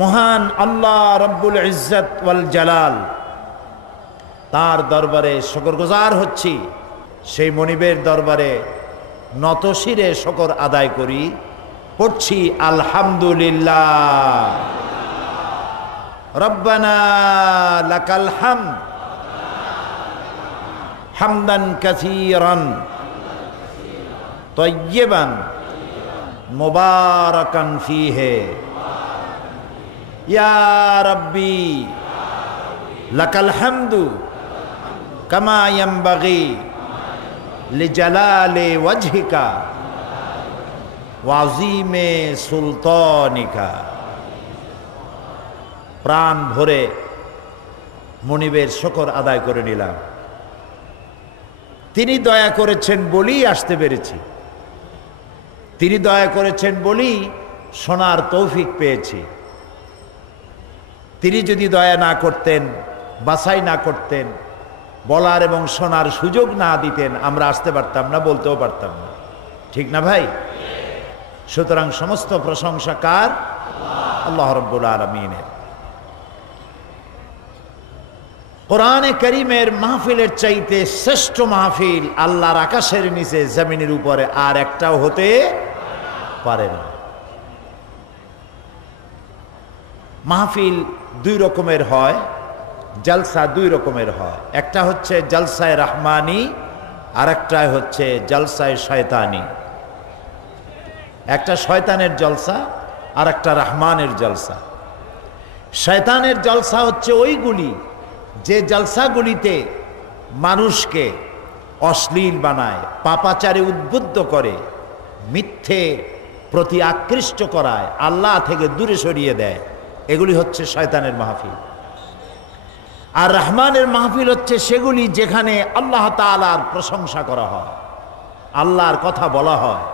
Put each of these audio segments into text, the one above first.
মহান আল্লাহ রব্বুল ইজ্জত ওয়াল জালাল, তার দরবারে শুকরগুজার হচ্ছি। সেই মনিবের দরবারে নতশিরে শুকর আদায় করি, পড়ছি আলহামদুলিল্লাহ। রব্বানা লাকাল হামদ হামদান কাসীরান তাইয়্যিবান মুবারাকান ফীহি ইয়া রাব্বি লাকাল হামদু কামা ইয়ানবাগি লিজালালি ওয়াজহিকা ওয়া আযীমি সুলতানিকা। প্রাণ ভরে মনিবের শুকর আদায় করে নিলাম। তিনি দয়া করেছেন বলেই আসতে পেরেছি, তিনি দয়া করেছেন বলেই শোনার তৌফিক পেয়েছি। তিনি যদি দয়া না করতেন, বাছাই না করতেন, বলার এবং শোনার সুযোগ না দিতেন, আমরা আসতে পারতাম না, বলতেও পারতাম না। ঠিক না ভাই? সুতরাং সমস্ত প্রশংসা কার? আল্লাহ রাব্বুল আলামিনের। কোরআনে কারীমের মাহফিলের চাইতে শ্রেষ্ঠ মাহফিল আল্লাহর আকাশের নিচে জমিনের উপরে আর একটাও হতে পারে না। মাহফিল দুই রকমের হয়, জলসা দুই রকমের হয়। একটা হচ্ছে জলসায় রহমানি, আর একটা হচ্ছে জলসায় শয়তানি। একটা শয়তানের জলসা আর একটা রহমানের জলসা। শয়তানের জলসা হচ্ছে ওইগুলি যে জলসাগুলিতে মানুষকে অশ্লীল বানায়, পাপাচারে উদ্বুদ্ধ করে, মিথ্যে প্রতি আকৃষ্ট করায়, আল্লাহ থেকে দূরে সরিয়ে দেয়। এগুলি হচ্ছে শয়তানের মাহফিল। আর রহমানের মাহফিল হচ্ছে সেগুলি যেখানে আল্লাহ তাআলার প্রশংসা করা হয়, আল্লাহর কথা বলা হয়,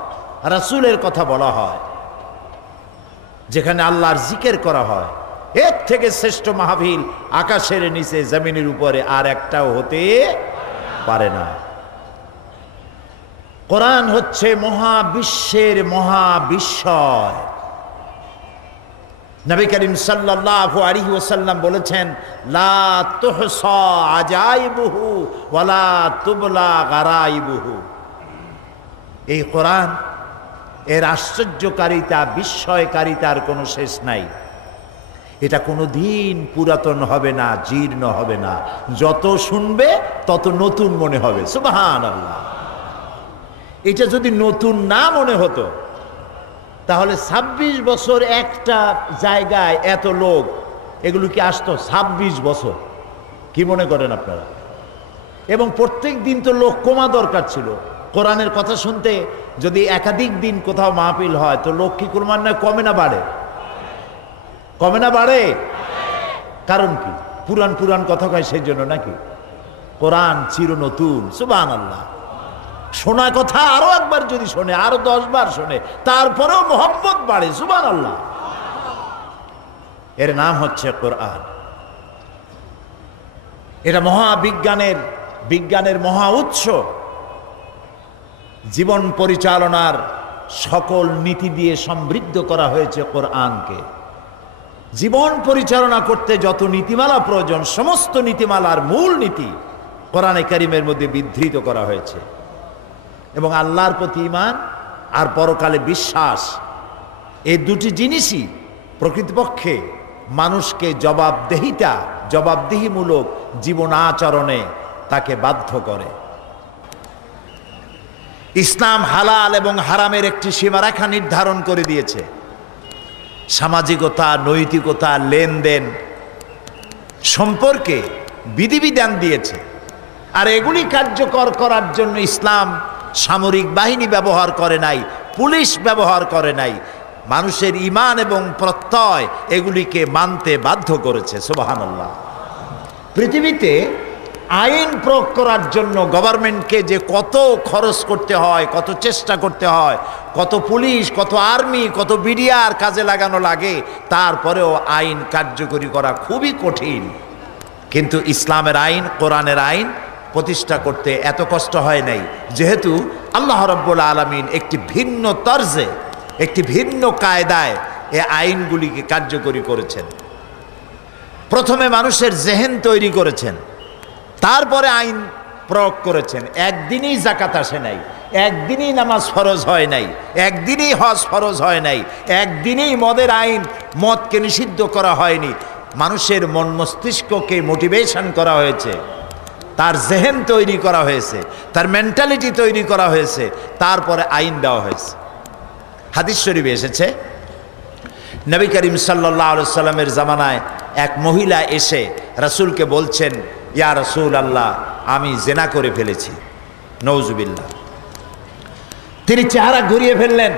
রাসূলের কথা বলা হয়, যেখানে আল্লাহর জিকির করা হয়। এর থেকে শ্রেষ্ঠ মাহফিল আকাশের নিচে জমিনের উপরে আর একটাও হতে পারে না। কোরআন হচ্ছে মহাবিশ্বের মহাবিস্ময়। নবী করিম সাল্লাল্লাহু আলাইহি ওয়াসাল্লাম বলেছেন, লা তুহসা আজাইবুহু ওয়ালা তুবলা গারাইবুহু। এই কোরআন, এর আশ্চর্যকারিতা, বিস্ময়কারিতার কোনো শেষ নাই। এটা কোনো দিন পুরাতন হবে না, জীর্ণ হবে না। যত শুনবে তত নতুন মনে হবে। সুবহানাল্লাহ। এটা যদি নতুন না মনে হতো তাহলে 26 বছর একটা জায়গায় এত লোক, এগুলো কি আসতো? 26 বছর, কি মনে করেন আপনারা? এবং প্রত্যেক দিন তো লোক কমা দরকার ছিল। কোরআনের কথা শুনতে যদি একাধিক দিন কোথাও মাহফিল হয় তো লোক কি ক্রমান্বয়ে কমে না বাড়ে? কমে না বাড়ে? কারণ কি? পুরান পুরান কথা কয় সেই জন্য নাকি? কোরআন চির নতুন। সুবহানাল্লাহ। শোনা কথা আরো একবার যদি শোনে, আরো 10 বার শোনে, তারপরেও মোহাব্বত বাড়ে। সুবহানাল্লাহ। এর নাম হচ্ছে কোরআন। এটা বিজ্ঞানের মহা উৎস। জীবন পরিচালনার সকল নীতি দিয়ে সমৃদ্ধ করা হয়েছে কোরআনকে। জীবন পরিচালনা করতে যত নীতিমালা প্রয়োজন, সমস্ত নীতিমালার মূল নীতি কোরআনে কারীমের মধ্যে বিধৃত করা হয়েছে। এবং আল্লাহর প্রতি ঈমান আর পরকালে বিশ্বাস, এই দুটি জিনিসই প্রকৃতপক্ষে মানুষকে জবাবদিহিমূলক জীবন আচরণে তাকে বাধ্য করে। ইসলাম হালাল এবং হারামের একটি সীমারেখা নির্ধারণ করে দিয়েছে। সামাজিকতা, নৈতিকতা, লেনদেন সম্পর্কে বিধিবিধান দিয়েছে। আর এগুলি কার্যকর করার জন্য ইসলাম সামরিক বাহিনী ব্যবহার করে নাই, পুলিশ ব্যবহার করে নাই। মানুষের ঈমান এবং প্রত্যয় এগুলিকে মানতে বাধ্য করেছে। সুবহানাল্লাহ। পৃথিবীতে আইন প্রয়োগ করার জন্য গভর্নমেন্টকে যে কত খরচ করতে হয়, কত চেষ্টা করতে হয়, কত পুলিশ, কত আর্মি, কত বিডিআর কাজে লাগানো লাগে, তারপরেও আইন কার্যকরী করা খুবই কঠিন। কিন্তু ইসলামের আইন, কোরআনের আইন প্রতিষ্ঠা করতে এত কষ্ট হয় নাই, যেহেতু আল্লাহ রাব্বুল আলামিন একটি ভিন্ন তরজে, একটি ভিন্ন কায়দায় এই আইনগুলিকে কার্যকরী করেছেন। প্রথমে মানুষের জেহেন তৈরি করেছেন, তারপরে আইন প্রয়োগ করেছেন। একদিনই জাকাত আসে নাই, একদিনই নামাজ ফরজ হয় নাই, একদিনই হজ ফরজ হয় নাই, একদিনই মদের আইন, মদকে নিষিদ্ধ করা হয়নি। মানুষের মন মস্তিষ্ককে মোটিভেশন করা হয়েছে, তার জেহেন তৈরি করা হয়েছে, তার মেন্টালিটি তৈরি করা হয়েছে, তারপরে আইন দেওয়া হয়েছে। হাদিস শরীফে এসেছে, নবী করিম সাল্লাল্লাহু আলাইহি সাল্লামের জামানায় এক মহিলা এসে রাসূলকে বলছেন, ইয়া রাসূল আল্লাহ, আমি জেনা করে ফেলেছি। নওজুবিল্লাহ। তিনি চেহারা ঘুরিয়ে ফেললেন।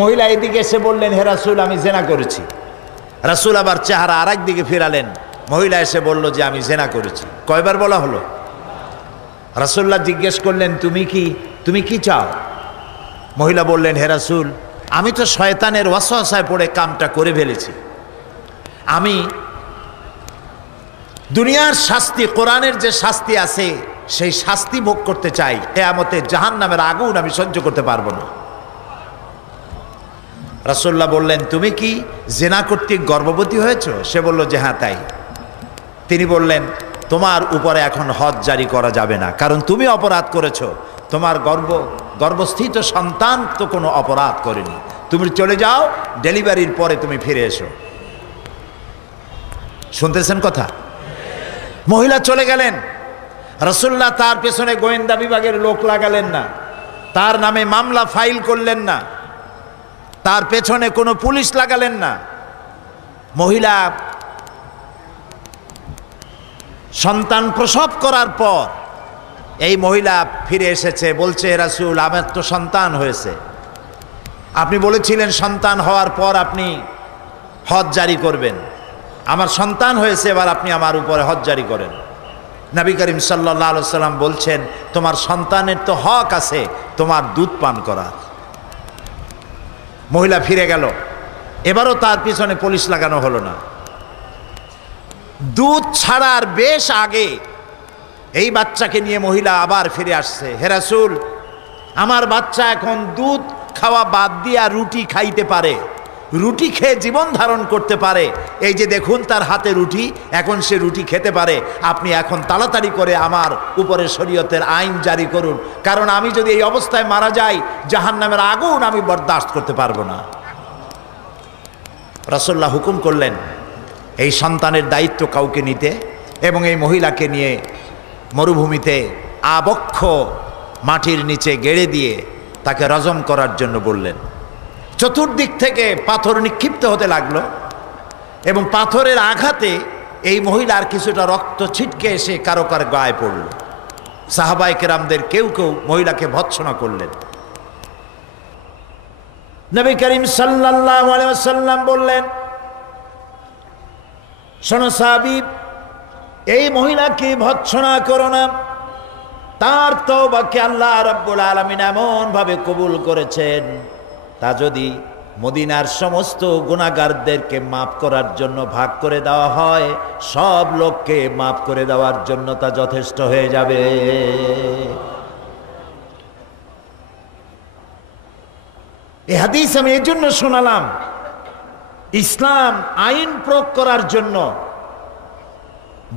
মহিলা এদিকে এসে বললেন, হে রাসূল, আমি জেনা করেছি। রাসূল আবার চেহারা আরেক দিকে ফিরালেন। মহিলা এসে বলল যে আমি জেনা করেছি। কয়বার বলা হলো? রাসূলুল্লাহ জিজ্ঞেস করলেন, তুমি কি চাও? মহিলা বললেন, হে রাসূল, আমি তো শয়তানের ওয়াসওয়াসায় পড়ে কামটা করে ফেলেছি। আমি দুনিয়ার শাস্তি, কোরআনের যে শাস্তি আছে সেই শাস্তি ভোগ করতে চাই। কিয়ামতে জাহান্নামের আগুন আমি সহ্য করতে পারবো না। রাসূলুল্লাহ বললেন, তুমি কি জেনা কর্তৃক গর্ভবতী হয়েছো? সে বলল যে হ্যাঁ তাই। তিনি বললেন, তোমার উপরে এখন হজ জারি করা যাবে না, কারণ তুমি অপরাধ করেছো। তোমার গর্ভস্থিত সন্তান তো কোনো অপরাধ করেনি। তুমি চলে যাও, ডেলিভারির পরে তুমি ফিরে এসো। শুনতেছেন কথা? মহিলা চলে গেলেন। রাসূলুল্লাহ তার পেছনে গোয়েন্দা বিভাগের লোক লাগালেন না, তার নামে মামলা ফাইল করলেন না, তার পেছনে কোনো পুলিশ লাগালেন না। মহিলা সন্তান প্রসব করার পর এই মহিলা ফিরে এসেছে, বলছে, রাসূল, আমার তো সন্তান হয়েছে, আপনি বলেছিলেন সন্তান হওয়ার পর আপনি হজ জারি করবেন। আমার সন্তান হয়েছে, এবার আপনি আমার উপরে হজ জারি করেন। নবী করিম সাল্লাল্লাহু আলাইহি সাল্লাম বলছেন, তোমার সন্তানের তো হক আছে তোমার দুধ পান করার। মহিলা ফিরে গেল। এবারও তার পিছনে পুলিশ লাগানো হলো না। দুধ ছাড়ার বেশ আগে এই বাচ্চাকে নিয়ে মহিলা আবার ফিরে আসছে। হে রাসূল, আমার বাচ্চা এখন দুধ খাওয়া বাদ দিয়া রুটি খাইতে পারে, রুটি খেয়ে জীবন ধারণ করতে পারে। এই যে দেখুন তার হাতে রুটি, এখন সে রুটি খেতে পারে। আপনি এখন তাড়াতাড়ি করে আমার উপরে শরীয়তের আইন জারি করুন, কারণ আমি যদি এই অবস্থায় মারা যাই জাহান্নামের আগুন আমি বরদাস্ত করতে পারবো না। রাসূলুল্লাহ হুকুম করলেন এই সন্তানের দায়িত্ব কাউকে নিতে, এবং এই মহিলাকে নিয়ে মরুভূমিতে আবক্ষ মাটির নিচে গেড়ে দিয়ে তাকে রজম করার জন্য বললেন। চতুর্দিক থেকে পাথর নিক্ষিপ্ত হতে লাগলো, এবং পাথরের আঘাতে এই মহিলার কিছুটা রক্ত ছিটকে এসে কারো কারো গায়ে পড়ল। সাহাবায়ে কেরামদের কেউ কেউ মহিলাকে ভৎসনা করলেন। নবী করিম সাল্লাল্লাহু আলাইহি ওয়াসাল্লাম বললেন, শোনো সাহাবী, এই মহিলাকে ভৎসনা করো না। তার তওবাকে আল্লাহ রাব্বুল আলামিন এমন ভাবে কবুল করেছেন, তা যদি মদিনার সমস্ত গুনাহগারদেরকে মাফ করার জন্য ভাগ করে দেওয়া হয়, সব লোককে মাফ করে দেওয়ার জন্য তা যথেষ্ট হয়ে যাবে। এই হাদিস আমি এই জন্য শোনালাম, ইসলাম আইন প্রয়োগ করার জন্য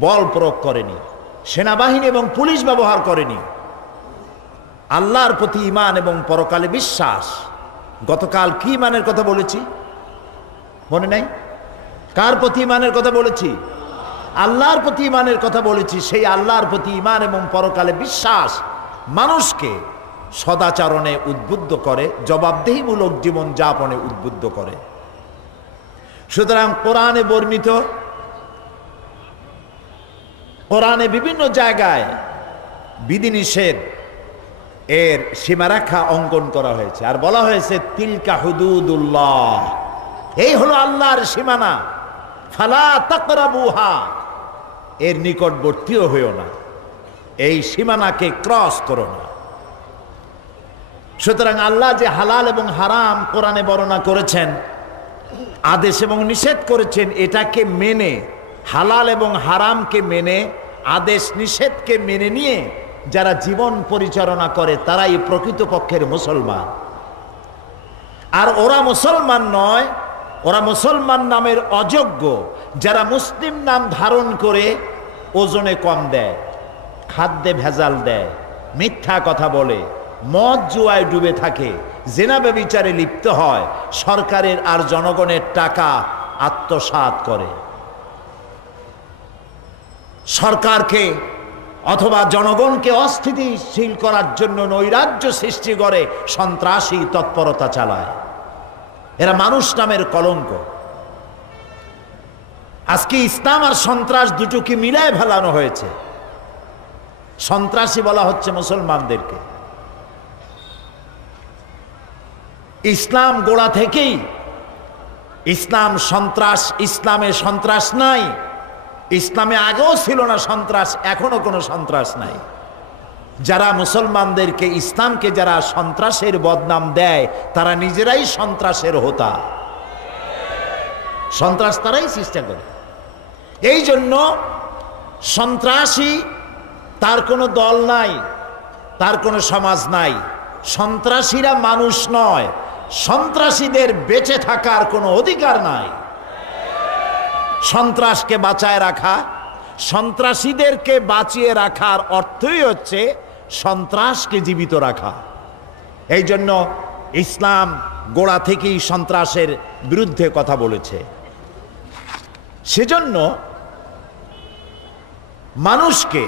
বল প্রয়োগ করেনি, সেনাবাহিনী এবং পুলিশ ব্যবহার করেনি। আল্লাহর প্রতি ঈমান এবং পরকালে বিশ্বাস। গতকাল কি ঈমানের কথা বলেছি মনে নাই? কার প্রতি ঈমানের কথা বলেছি? আল্লাহর প্রতি ঈমানের কথা বলেছি। সেই আল্লাহর প্রতি ঈমান এবং পরকালে বিশ্বাস মানুষকে সদাচরণে উদ্বুদ্ধ করে, জবাবদেহিমূলক জীবন যাপনে উদ্বুদ্ধ করে। সুতরাং কোরআনে বর্ণিত, কোরআনে বিভিন্ন জায়গায় বিধিনিষেধ এর সীমারেখা অঙ্কন করা হয়েছে, আর বলা হয়েছে তিলকা হুদুদুল্লাহ, এই হলো আল্লাহর সীমানা, ফালা তাকরাবুহা, এর নিকটবর্তীও হইও না, এই সীমানাকে ক্রস করো না। সুতরাং আল্লাহ যে হালাল এবং হারাম কোরআনে বর্ণনা করেছেন, আদেশ এবং নিষেধ করেছেন, এটাকে মেনে, হালাল এবং হারামকে মেনে, আদেশ নিষেধকে মেনে নিয়ে যারা জীবন পরিচালনা করে তারাই প্রকৃতপক্ষের মুসলমান। আর ওরা মুসলমান নয় ওরা মুসলমান নামের অযোগ্য, যারা মুসলিম নাম ধারণ করে ওজনে কম দেয়, খাদ্যে ভেজাল দেয়, মিথ্যা কথা বলে, মদ জুয়ায় ডুবে থাকে, জেনা ব্যভিচারে লিপ্ত হয়, সরকারের আর জনগণের টাকা আত্মসাৎ করে, সরকারকে অথবা জনগণকে অস্থিতিশীল করার জন্য নৈরাজ্য সৃষ্টি করে সন্ত্রাসী তৎপরতা চালায়। এরা মানুষ নামের কলঙ্ক। আজকে ইসলাম আর সন্ত্রাস দুটোকে মিলায় ফেলানো হয়েছে। সন্ত্রাসী বলা হচ্ছে মুসলমানদেরকে। ইসলাম গোড়া থেকেই ইসলাম সন্ত্রাস, ইসলামে সন্ত্রাস নাই। ইসলামে আগেও ছিল না সন্ত্রাস, এখনো কোনো সন্ত্রাস নাই। যারা মুসলমানদেরকে, ইসলামকে যারা সন্ত্রাসের বদনাম দেয়, তারা নিজেরাই সন্ত্রাসের হোতা। সন্ত্রাস তারাই চেষ্টা করে। এই জন্য সন্ত্রাসী, তার কোনো দল নাই, তার কোনো সমাজ নাই। সন্ত্রাসীরা মানুষ নয়, সন্ত্রাসীদের বেঁচে থাকার কোনো অধিকার নাই। সন্ত্রাসকে বাঁচায় রাখা, সন্ত্রাসীদেরকে বাঁচিয়ে রাখার অর্থই হচ্ছে সন্ত্রাসকে জীবিত রাখা। এই জন্য ইসলাম গোড়া থেকেই সন্ত্রাসের বিরুদ্ধে কথা বলেছে। সেজন্য মানুষকে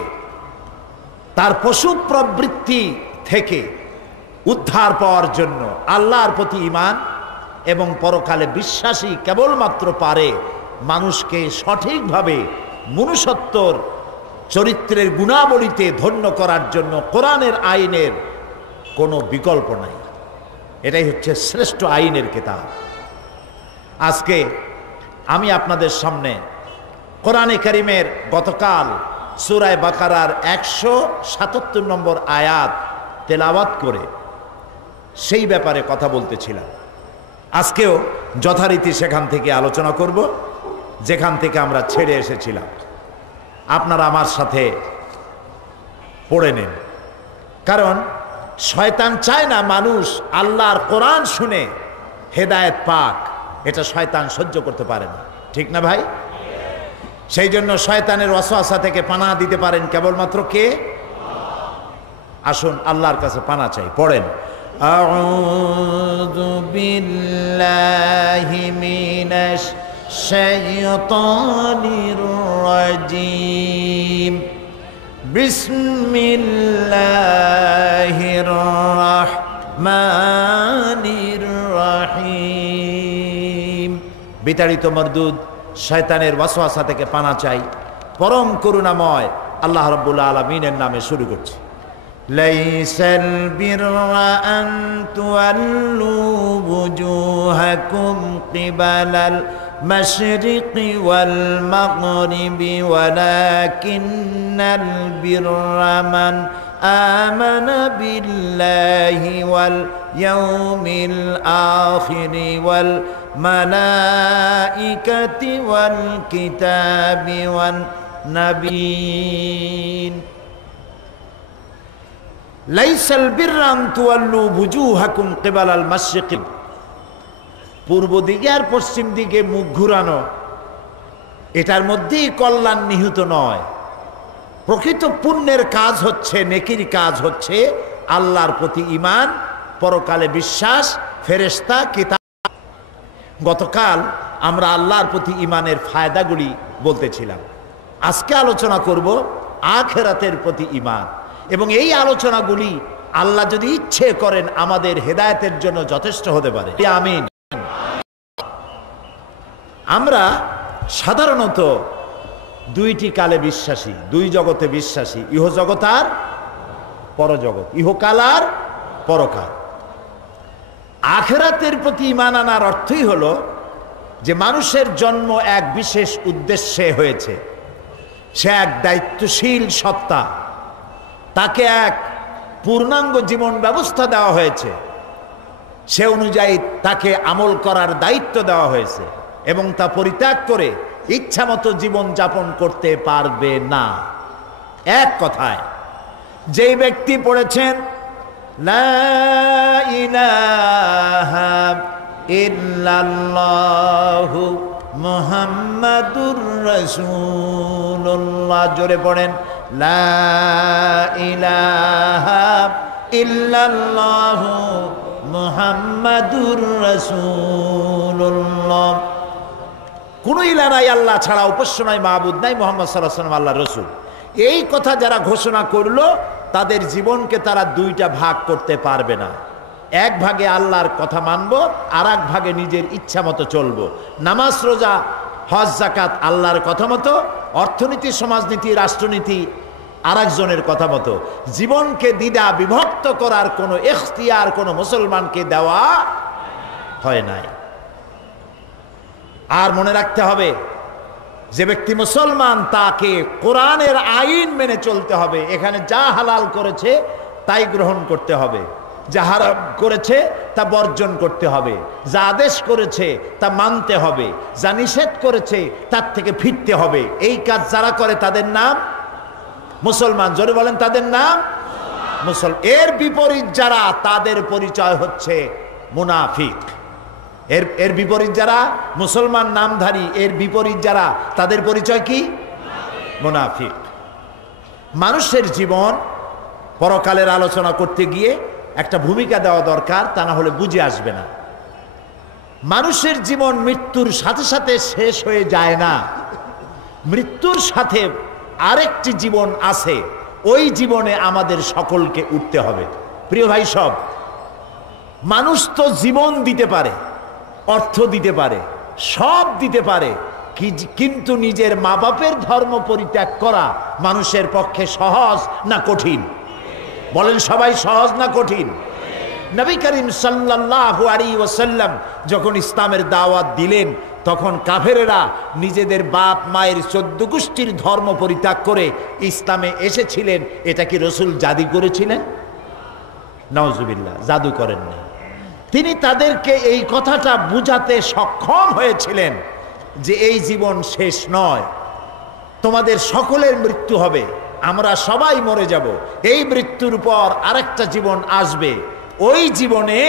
তার পশু প্রবৃত্তি থেকে উদ্ধার পাওয়ার জন্য আল্লাহর প্রতি ঈমান এবং পরকালে বিশ্বাসী কেবলমাত্র পারে মানুষকে সঠিকভাবে মনুষ্যত্বর চরিত্রের গুণাবলীতে ধন্য করার জন্য কোরআনের আইনের কোনো বিকল্প নাই। এটাই হচ্ছে শ্রেষ্ঠ আইনের কিতাব। আজকে আমি আপনাদের সামনে কোরআনে কারিমের গতকাল সূরা বাকারার 177 নম্বর আয়াত তেলাওয়াত করে সেই ব্যাপারে কথা বলতেছিলাম। আজকেও যথারীতি সেখান থেকে আলোচনা করব যেখান থেকে আমরা ছেড়ে এসেছিলাম। আপনারা আমার সাথে পড়ে নেন, কারণ শয়তান চায় না মানুষ আল্লাহর কোরআন শুনে হেদায়েত পাক। এটা শয়তান সহ্য করতে পারে না, ঠিক না ভাই? সেই জন্য শয়তানের ওয়াসওয়াসা থেকে পানাহ দিতে পারেন কেবলমাত্র কে? আসুন আল্লাহর কাছে পানাহ চাই। পড়েন, আউযু বিল্লাহি মিনাশ শাইতানির রাজীম, বিসমিল্লাহির রাহমানির রাহিম। বিতাড়িত মরদুদ শয়তানের ওয়াসওয়াসা থেকে পানাহ চাই পরম করুণাময় আল্লাহ রাব্বুল আলামিনের নামে। শুরু করছি। লাইসাল বিররা আন তুওয়াল্লু বুজুহাকুম কিবালাল মাশরিকি ওয়াল মাগরিবি ওয়ালাকিন্নাল বিররা মান আমানা বিল্লাহি ওয়াল ইয়াউমিল আখিরি ওয়াল মালাইকাতি ওয়াল কিতাবি ওয়ান নাবিয়িন। লাইসাল বিররা আন তুওয়াল্লু বুজুহাকুম কিবালাল মাশরিকি, পূর্ব দিকে আর পশ্চিম দিকে মুখ ঘুরানো, এটার মধ্যেই কল্যাণ নিহিত নয়। প্রকৃত পুণ্যের কাজ হচ্ছে, নেকির কাজ হচ্ছে আল্লাহর প্রতি ঈমান, পরকালে বিশ্বাস, ফেরেশতা, কিতাব। গতকাল আমরা আল্লাহর প্রতি ঈমানের ফায়দাগুলি বলতেছিলাম। আজকে আলোচনা করব আখিরাতের প্রতি ঈমান, এবং এই আলোচনাগুলি আল্লাহ যদি ইচ্ছে করেন আমাদের হেদায়েতের জন্য যথেষ্ট হতে পারে। আমিন। আমরা সাধারণত দুইটি কালে বিশ্বাসী, দুই জগতে বিশ্বাসী, ইহজগৎ আর পরজগৎ, ইহকাল আর পরকাল। আখিরাতের প্রতি ঈমান আনার অর্থই হলো যে মানুষের জন্ম এক বিশেষ উদ্দেশ্যে হয়েছে। সে এক দায়িত্বশীল সত্তা, তাকে এক পূর্ণাঙ্গ জীবন ব্যবস্থা দেওয়া হয়েছে, সে অনুযায়ী তাকে আমল করার দায়িত্ব দেওয়া হয়েছে, এবং তা পরিত্যাগ করে ইচ্ছামতো জীবন যাপন করতে পারবে না। এক কথায়, যেই ব্যক্তি পড়েছেন লা ইলাহা ইল্লাল্লাহু মুহাম্মাদুর রাসূলুল্লাহ। জোরে পড়েন, লা ইলাহা ইল্লাল্লাহু মুহাম্মাদুর রাসূলুল্লাহ। কোন ইলা নাই আল্লাহ ছাড়া, উপাস্য নাই, মাবুদ নাই, মুহাম্মদ সাল্লাল্লাহু আলাইহি ওয়াসাল্লাম আল্লাহর রাসূল। এই কথা যারা ঘোষণা করলো তাদের জীবনকে তারা দুইটা ভাগ করতে পারবে না। এক ভাগে আল্লাহর কথা মানব, আর এক ভাগে নিজের ইচ্ছা মতো চলবো। নামাজ, রোজা, হজ, যাকাত আল্লাহর কথা মতো, অর্থনীতি, সমাজনীতি, রাষ্ট্রনীতি আর একজনের কথা মতো। জীবনকে দ্বিধা বিভক্ত করার কোনো এখতিয়ার কোনো মুসলমানকে দেওয়া হয় নাই। আর মনে রাখতে হবে, যে ব্যক্তি মুসলমান তাকে কোরআনের আইন মেনে চলতে হবে। এখানে যা হালাল করেছে তাই গ্রহণ করতে হবে, যা হারাম করেছে তা বর্জন করতে হবে, যা আদেশ করেছে তা মানতে হবে, যা নিষেধ করেছে তার থেকে ফিরতে হবে। এই কাজ যারা করে তাদের নাম মুসলমান। জোরে বলেন, তাদের নাম মুসলমান। এর বিপরীত যারা, তাদের পরিচয় হচ্ছে মুনাফিক। এর বিপরীত যারা মুসলমান নামধারী, এর বিপরীত যারা, তাদের পরিচয় কি? মুনাফিক। মানুষের জীবন পরকালের আলোচনা করতে গিয়ে একটা ভূমিকা দেওয়া দরকার, তা না হলে বুঝে আসবে না। মানুষের জীবন মৃত্যুর সাথে সাথে শেষ হয়ে যায় না। মৃত্যুর সাথে আরেকটি জীবন আছে, ওই জীবনে আমাদের সকলকে উঠতে হবে। প্রিয় ভাই সব, মানুষ তো জীবন দিতে পারে, অর্থ দিতে পারে, সব দিতে পারে, কিন্তু নিজের মা বাপের ধর্ম পরিত্যাগ করা মানুষের পক্ষে সহজ না কঠিন? বলেন সবাই, সহজ না কঠিন? নবী করিম সাল্লাল্লাহু আলাইহি ওয়াসাল্লাম যখন ইসলামের দাওয়াত দিলেন, তখন কাফেরেরা নিজেদের বাপ মায়ের 14 গোষ্ঠীর ধর্ম পরিত্যাগ করে ইসলামে এসেছিলেন। এটা কি রাসূল জাদু করেছিলেন? নাউজুবিল্লাহ, জাদু করেননি। তিনি তাদেরকে এই কথাটা বুঝাতে সক্ষম হয়েছিলেন যে এই জীবন শেষ নয়, তোমাদের সকলের মৃত্যু হবে, আমরা সবাই মরে যাব। এই মৃত্যুর পর আরেকটা জীবন আসবে, ওই জীবনে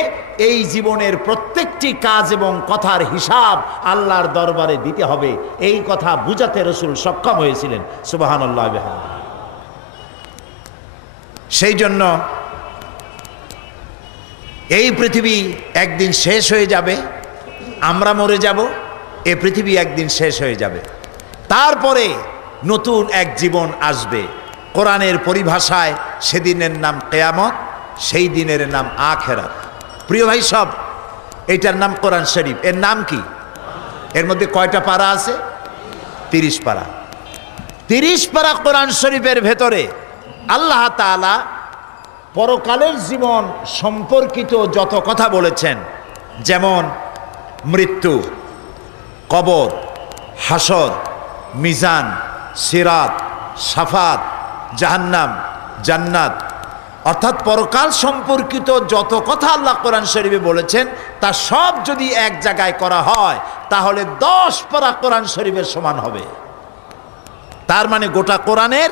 এই জীবনের প্রত্যেকটি কাজ এবং কথার হিসাব আল্লাহর দরবারে দিতে হবে। এই কথা বুঝাতে রাসূল সক্ষম হয়েছিলেন। সুবহানাল্লাহ। সেই জন্য এই পৃথিবী একদিন শেষ হয়ে যাবে, আমরা মরে যাব, এই পৃথিবী একদিন শেষ হয়ে যাবে, তারপরে নতুন এক জীবন আসবে। কোরআনের পরিভাষায় সেদিনের নাম কিয়ামত, সেই দিনের নাম আখিরাত। প্রিয় ভাই সব, এইটার নাম কোরআন শরীফ। এর নাম কি? এর মধ্যে কয়টা পারা আছে? 30 পারা। 30 পারা কোরআন শরীফের ভেতরে আল্লাহ তাআলা পরকালের জীবন সম্পর্কিত যত কথা বলেছেন, যেমন মৃত্যু, কবর, হাসর, মিজান, সিরাত, শাফাত, জাহান্নাম, জান্নাত, অর্থাৎ পরকাল সম্পর্কিত যত কথা আল্লাহ কোরআন শরীফে বলেছেন, তা সব যদি এক জায়গায় করা হয় তাহলে 10 পারা কোরআন শরীফের সমান হবে। তার মানে গোটা কোরআনের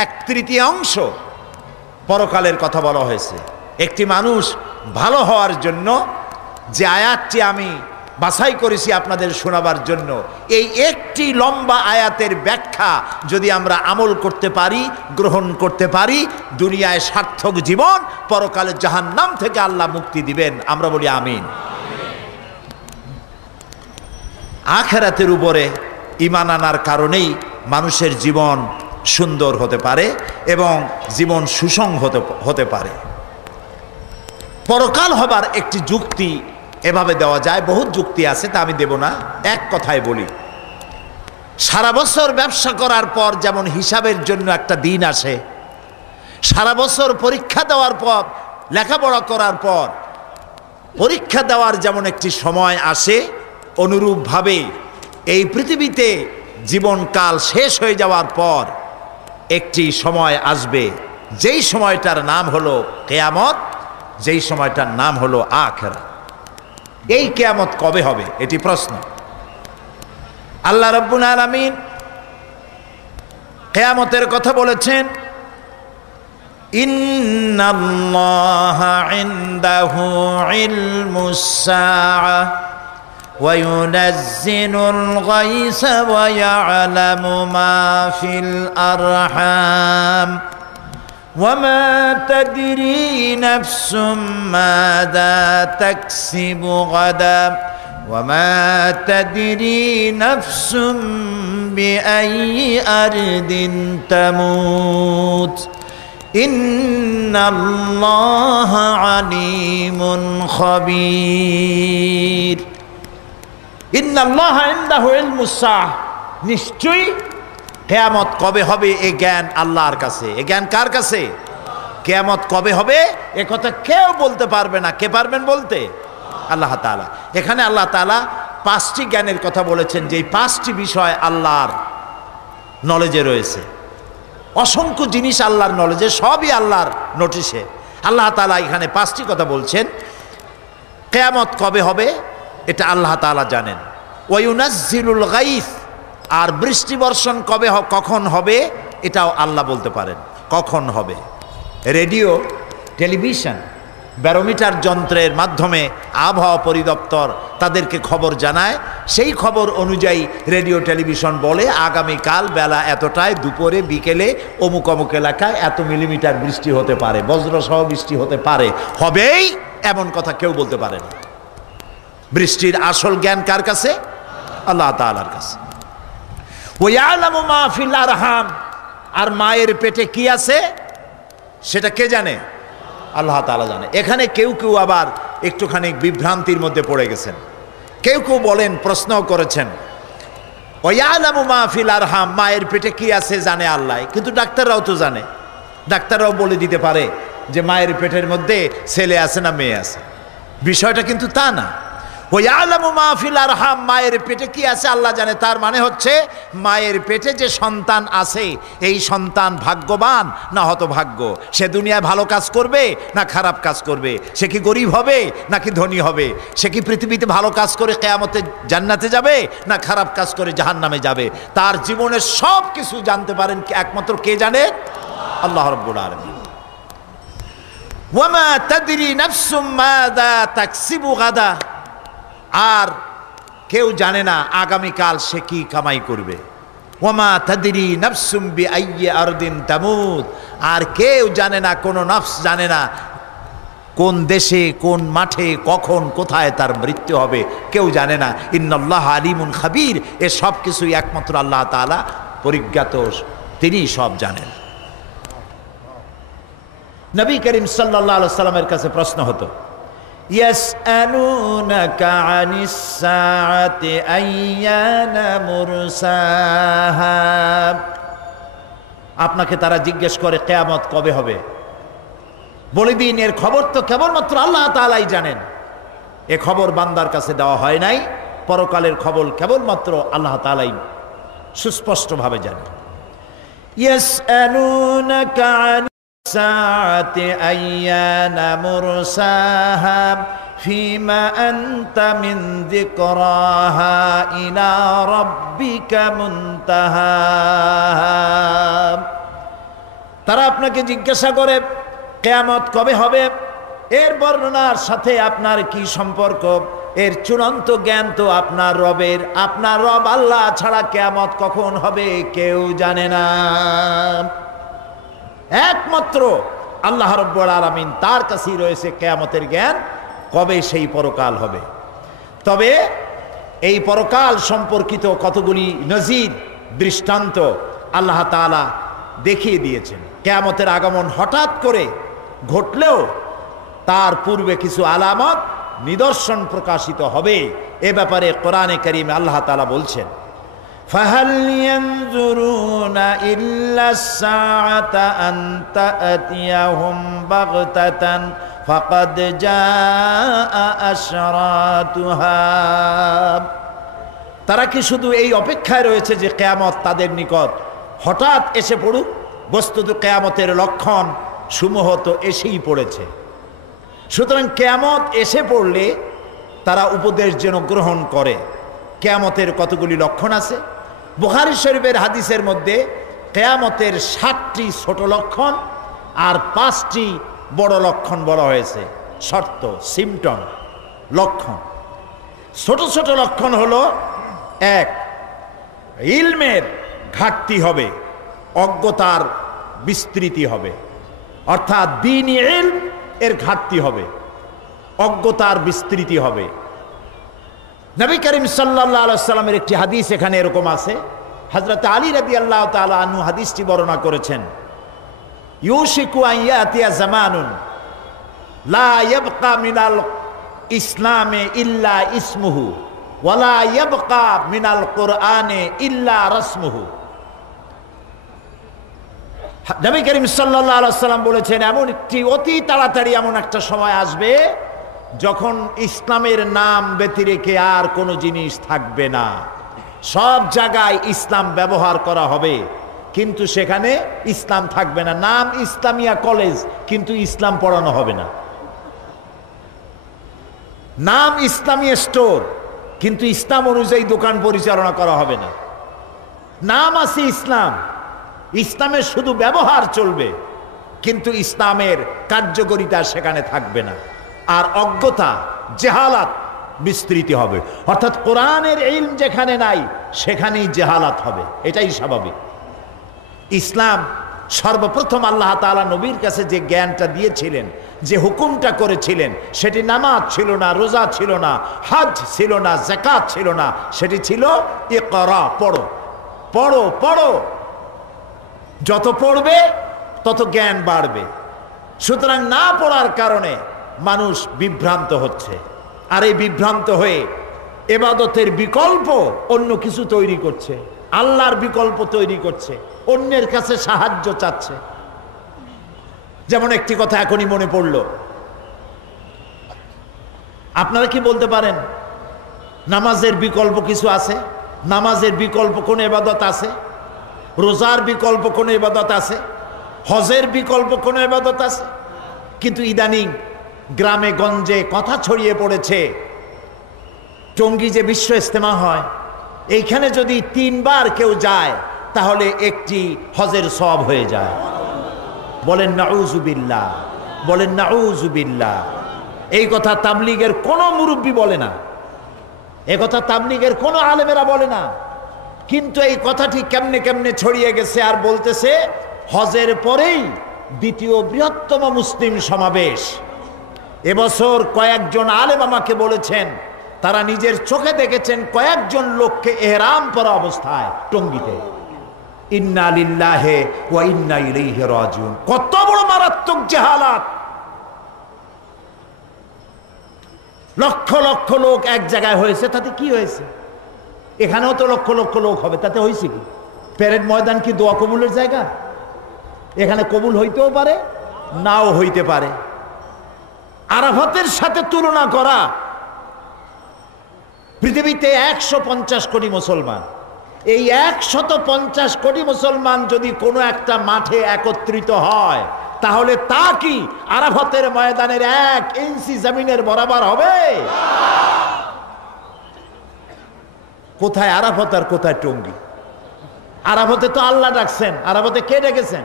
1/3 পরকালের কথা বলা হয়েছে। একটি মানুষ ভালো হওয়ার জন্য যে আয়াতটি আমি বাছাই করেছি আপনাদের শোনাবার জন্য, এই একটি লম্বা আয়াতের ব্যাখ্যা যদি আমরা আমল করতে পারি, গ্রহণ করতে পারি, দুনিয়ায় সার্থক জীবন, পরকালে জাহান্নাম থেকে আল্লাহ মুক্তি দিবেন। আমরা বলি আমিন। আখিরাতের উপরে ঈমান আনার কারণেই মানুষের জীবন সুন্দর হতে পারে এবং জীবন সুসংহত হতে পারে। পরকাল হবার একটি যুক্তি এভাবে দেওয়া যায়, বহুত যুক্তি আছে, তা আমি দেব না, এক কথায় বলি। সারা বছর ব্যবসা করার পর যেমন হিসাবের জন্য একটা দিন আসে, সারা বছর পরীক্ষা দেওয়ার পর, লেখাপড়া করার পর পরীক্ষা দেওয়ার যেমন একটি সময় আসে, অনুরূপভাবে এই পৃথিবীতে জীবনকাল শেষ হয়ে যাওয়ার পর একটি সময় আসবে, যেই সময়টার নাম হলো কিয়ামত, যেই সময়টার নাম হলো আখিরাত। এই কিয়ামত কবে হবে এটি প্রশ্ন। আল্লাহ রাব্বুল আলামিন কিয়ামতের কথা বলেছেন, ইন্নাল্লাহা ইনদাহু ইলমুস সাআ ওয়া ইউনাজ্জিলুল গায়সা ওয়া ইয়ালামু মা ফিল আরহাম وما تدري نفس ماذا تكسب غدا وما تدري نفس بأي أرض تموت إن الله عليم خبير إن الله عنده علم الساعة নিশ্চয়ই কিয়ামত কবে হবে এই জ্ঞান আল্লাহর কাছে। এই জ্ঞান কার কাছে? কিয়ামত কবে হবে এ কথা কেউ বলতে পারবে না। কে পারবেন বলতে? আল্লাহ তাআলা। এখানে আল্লাহ তাআলা 5টি জ্ঞানের কথা বলেছেন, যে এই 5টি বিষয় আল্লাহর নলেজে রয়েছে। অসংখ্য জিনিস আল্লাহর নলেজে, সবই আল্লাহর নোটিশে। আল্লাহ তাআলা এখানে 5টি কথা বলছেন। কিয়ামত কবে হবে এটা আল্লাহ তাআলা জানেন। ওয়া ইউনাজ্জিলুল গায়স, আর বৃষ্টি বর্ষণ কবে কখন হবে এটাও আল্লাহ বলতে পারেন কখন হবে। রেডিও, টেলিভিশন, ব্যারোমিটার যন্ত্রের মাধ্যমে আবহাওয়া পরিদপ্তর তাদেরকে খবর জানায়। সেই খবর অনুযায়ী রেডিও টেলিভিশন বলে আগামীকাল বেলা এতটায়, দুপুরে, বিকেলে অমুক অমুক এলাকায় এত মিলিমিটার বৃষ্টি হতে পারে, বজ্রসহ বৃষ্টি হতে পারে। হবেই এমন কথা কেউ বলতে পারে না। বৃষ্টির আসল জ্ঞান কার কাছে? আল্লাহ তাআলার কাছে। ওয়ায়ালামু মা ফিল আরহাম, আর মায়ের পেটে কি আছে সেটা কে জানে? আল্লাহ তাআলা জানে। এখানে কেউ কেউ আবার একটুখানি বিভ্রান্তির মধ্যে পড়ে গেছেন। কেউ কেউ বলেন, প্রশ্ন করেছেন, ওয়ায়ালামু মা ফিল আরহাম, মায়ের পেটে কি আছে জানে আল্লাহ, কিন্তু ডাক্তাররাও তো জানে। ডাক্তাররাও বলে দিতে পারে যে মায়ের পেটের মধ্যে ছেলে আছে না মেয়ে আছে। বিষয়টা কিন্তু তা না। ওয়ায়ালামু মা ফিল আরহাম, মায়ের পেটে কি আছে আল্লাহ জানে। তার মানে হচ্ছে মায়ের পেটে যে সন্তান আছে এই সন্তান ভাগ্যবান না হতভাগ্য, সে দুনিয়ায় ভালো কাজ করবে না খারাপ কাজ করবে, সে কি গরিব হবে নাকি ধনী হবে, সে কি পৃথিবীতে ভালো কাজ করে কিয়ামতে জান্নাতে যাবে না খারাপ কাজ করে জাহান্নামে যাবে। তার জীবনের সব কিছু জানতে পারেন একমাত্র কে জানে? আল্লাহ রাব্বুল আলামিন। ওয়ামা তাদরি নাফসুম মাযা তাকসিবু গাদা, আর কেউ জানে না আগামীকাল সে কি কামাই করবে। ওয়ামা তাদরি নাফসুম বিআইয়ি আরদিন তামুত, আর কেউ জানে না, কোনো নফস জানে না কোন দেশে, কোন মাঠে, কখন, কোথায় তার মৃত্যু হবে, কেউ জানে না। ইন্নাল্লাহা আলিমুন খাবীর, এ সব কিছুই একমাত্র আল্লাহ তাআলা পরিজ্ঞাত, তিনি সব জানেন। নবী করিম সাল্লাল্লাহু আলাইহি সাল্লামের কাছে প্রশ্ন হতো, ইয়াসআলুনাকা আনিস সাআতি আইয়ানা মুরসাহা, আপনাকে তারা জিজ্ঞেস করে কিয়ামত কবে হবে, বলে দিন এর খবর তো কেবলমাত্র আল্লাহ তাআলাই জানেন। এ খবর বান্দার কাছে দেওয়া হয় নাই। পরকালের খবর কেবলমাত্র আল্লাহ তাআলাই সুস্পষ্টভাবে জানেন। ইয়াসআলুনাকা সাআতি আইয়ানা মুরসাহা ফিমা আনতা মিন যিকরাহা ইলা রাব্বিকা মুনতাহা, তারা আপনাকে জিজ্ঞাসা করে কিয়ামত কবে হবে, এর বর্ণনার সাথে আপনার কি সম্পর্ক? এর চূড়ান্ত জ্ঞান তো আপনার রবের। আপনার রব আল্লাহ ছাড়া কিয়ামত কখন হবে কেউ জানে না। একমাত্র আল্লাহ রাব্বুল আলামিন, তার কাছেই রয়েছে কিয়ামতের জ্ঞান, কবে সেই পরকাল হবে। তবে এই পরকাল সম্পর্কিত কতগুলি নজির, দৃষ্টান্ত আল্লাহ তাআলা দেখিয়ে দিয়েছেন। কিয়ামতের আগমন হঠাৎ করে ঘটলেও তার পূর্বে কিছু আলামত, নিদর্শন প্রকাশিত হবে। এ ব্যাপারে কোরআনে কারীমে আল্লাহ তাআলা বলছেন, ফাহাল ইয়ানজুরুনা ইল্লা সাআতা আন তা'তিয়াহুম বাগতাতান ফাকাদ জাআ আশরাতুহা, তারা কি শুধু এই অপেক্ষায় রয়েছে যে কিয়ামত তাদের নিকট হঠাৎ এসে পড়ুক? বস্তুত কিয়ামতের লক্ষণ সমূহ তো এসেই পড়েছে। সুতরাং কিয়ামত এসে পড়লে তারা উপদেশ যেন গ্রহণ করে। কিয়ামতের কতগুলি লক্ষণ আছে। বুখারী শরীফের হাদিসের মধ্যে কিয়ামতের 7টি ছোট লক্ষণ আর 5টি বড় লক্ষণ বলা হয়েছে, শর্ত, সিমটম, লক্ষণ। ছোট ছোট লক্ষণ হলো, 1, ইলমের ঘাটতি হবে, অজ্ঞতার বিস্তৃতি হবে, অর্থাৎ দ্বীনি ইলম এর ঘাটতি হবে, অজ্ঞতার বিস্তৃতি হবে। নবী করিম সাল্লাল্লাহু আলাইহি ওয়াসাল্লামের একটি হাদিস এখানে এরকম আছে, হযরত আলী রাদিয়াল্লাহু তাআলা আনহু হাদিসটি বর্ণনা করেছেন, ইউশিকু আন ইয়াতিয়া জামানুন লা ইয়াবকা মিনাল ইসলামে ইল্লা ইসমুহু ওয়া লা ইয়াবকা মিনাল কুরআনে ইল্লা রাসমুহু। নবী করিম সাল্লাল্লাহু আলাইহি ওয়াসাল্লাম বলেছেন, এমন একটি অতি তাড়াতাড়ি এমন একটা সময় আসবে যখন ইসলামের নাম ব্যতিরেকে আর কোনো জিনিস থাকবে না। সব জায়গায় ইসলাম ব্যবহার করা হবে, কিন্তু সেখানে ইসলাম থাকবে না। নাম ইসলামিয়া কলেজ, কিন্তু ইসলাম পড়ানো হবে না। নাম ইসলামী স্টোর, কিন্তু ইসলাম অনুযায়ী দোকান পরিচালনা করা হবে না। নাম আছে ইসলাম, ইসলামের শুধু ব্যবহার চলবে, কিন্তু ইসলামের কার্যকারিতা সেখানে থাকবে না। আর অজ্ঞতা, জেহালাত বিস্তৃতি হবে, অর্থাৎ কোরআনের ইলম যেখানে নাই সেখানেই জেহালাত হবে, এটাই স্বাভাবিক। ইসলাম সর্বপ্রথম আল্লাহ তাআলা নবীর কাছে যে জ্ঞানটা দিয়েছিলেন, যে হুকুমটা করেছিলেন, সেটি নামাজ ছিল না, রোজা ছিল না, হজ ছিল না, যাকাত ছিল না, সেটি ছিল ইকরা, পড়ো পড়ো পড়ো। যত পড়বে তত জ্ঞান বাড়বে। সুতরাং না পড়ার কারণে মানুষ বিভ্রান্ত হচ্ছে, আর এই বিভ্রান্ত হয়ে ইবাদতের বিকল্প অন্য কিছু তৈরি করছে, আল্লাহর বিকল্প তৈরি করছে, অন্যের কাছে সাহায্য চাচ্ছে। যেমন একটি কথা এখনই মনে পড়ল, আপনারা কি বলতে পারেন নামাজের বিকল্প কিছু আছে? নামাজের বিকল্প কোন ইবাদত আছে? রোজার বিকল্প কোন ইবাদত আছে? হজের বিকল্প কোন ইবাদত আছে? কিন্তু ইদানিং গ্রামে গঞ্জে কথা ছড়িয়ে পড়েছে, টঙ্গী যে বিশ্ব ইজতেমা হয়, এইখানে যদি 3 বার কেউ যায় তাহলে একটি হজের সওয়াব হয়ে যায়। বলেন নাউযুবিল্লাহ, বলেন নাউযুবিল্লাহ। এই কথা তাবলীগের কোনো মুরব্বী বলে না, এই কথা তাবলীগের কোনো আলেমেরা বলে না, কিন্তু এই কথাটি কেমনে কেমনে ছড়িয়ে গেছে। আর বলতেছে হজের পরেই দ্বিতীয় বৃহত্তম মুসলিম সমাবেশ। এবছর কয়েকজন আলেম আমাকে বলেছেন তারা নিজের চোখে দেখেছেন কয়েকজন লোককে ইহরাম পরা অবস্থায় টঙ্গীতে। ইন্না লিল্লাহি ওয়া ইন্না ইলাইহি রাজিউন। কত বড় মারাত্মক জাহালাত! লক্ষ লক্ষ লোক এক জায়গায় হয়েছে, তাতে কি হয়েছে? এখানেও তো লক্ষ লক্ষ লোক হবে, তাতে হয়েছে কি? প্যারেড ময়দান কি দোয়া কবুলের জায়গা? এখানে কবুল হইতেও পারে, নাও হইতে পারে। আরাফাতের সাথে তুলনা করা, পৃথিবীতে 150 কোটি মুসলমান, এই 150 কোটি মুসলমান যদি কোনো একটা মাঠে একত্রিত হয়, তাহলে তা কি আরাফাতের ময়দানের 1 ইঞ্চি জমিনের বরাবর হবে? কোথায় আরাফাত আর কোথায় টঙ্গী? আরাফাতে তো আল্লাহ ডাকছেন, আরাফাতে কে ডেকেছেন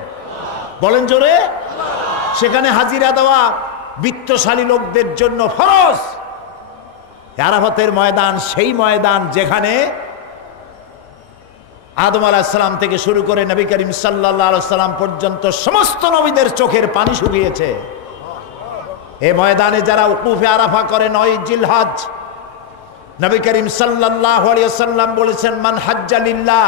বলেন জোরে? সেখানে হাজিরা দেওয়া বিত্তশালী লোকদের জন্য ফরজ। আরাফাতের ময়দান সেই ময়দান যেখানে আদম আলাইহিস সালাম থেকে শুরু করে নবী করিম সাল্লাল্লাহু আলাইহি সাল্লাম পর্যন্ত সমস্ত নবীদের চোখের পানি শুকিয়েছে। এই ময়দানে যারা উকুফে আরাফা করে 9 জিলহজ, নবী করিম সাল্লাল্লাহু আলাইহি সাল্লাম বলেছেন, মান হাজ্জা লিল্লাহ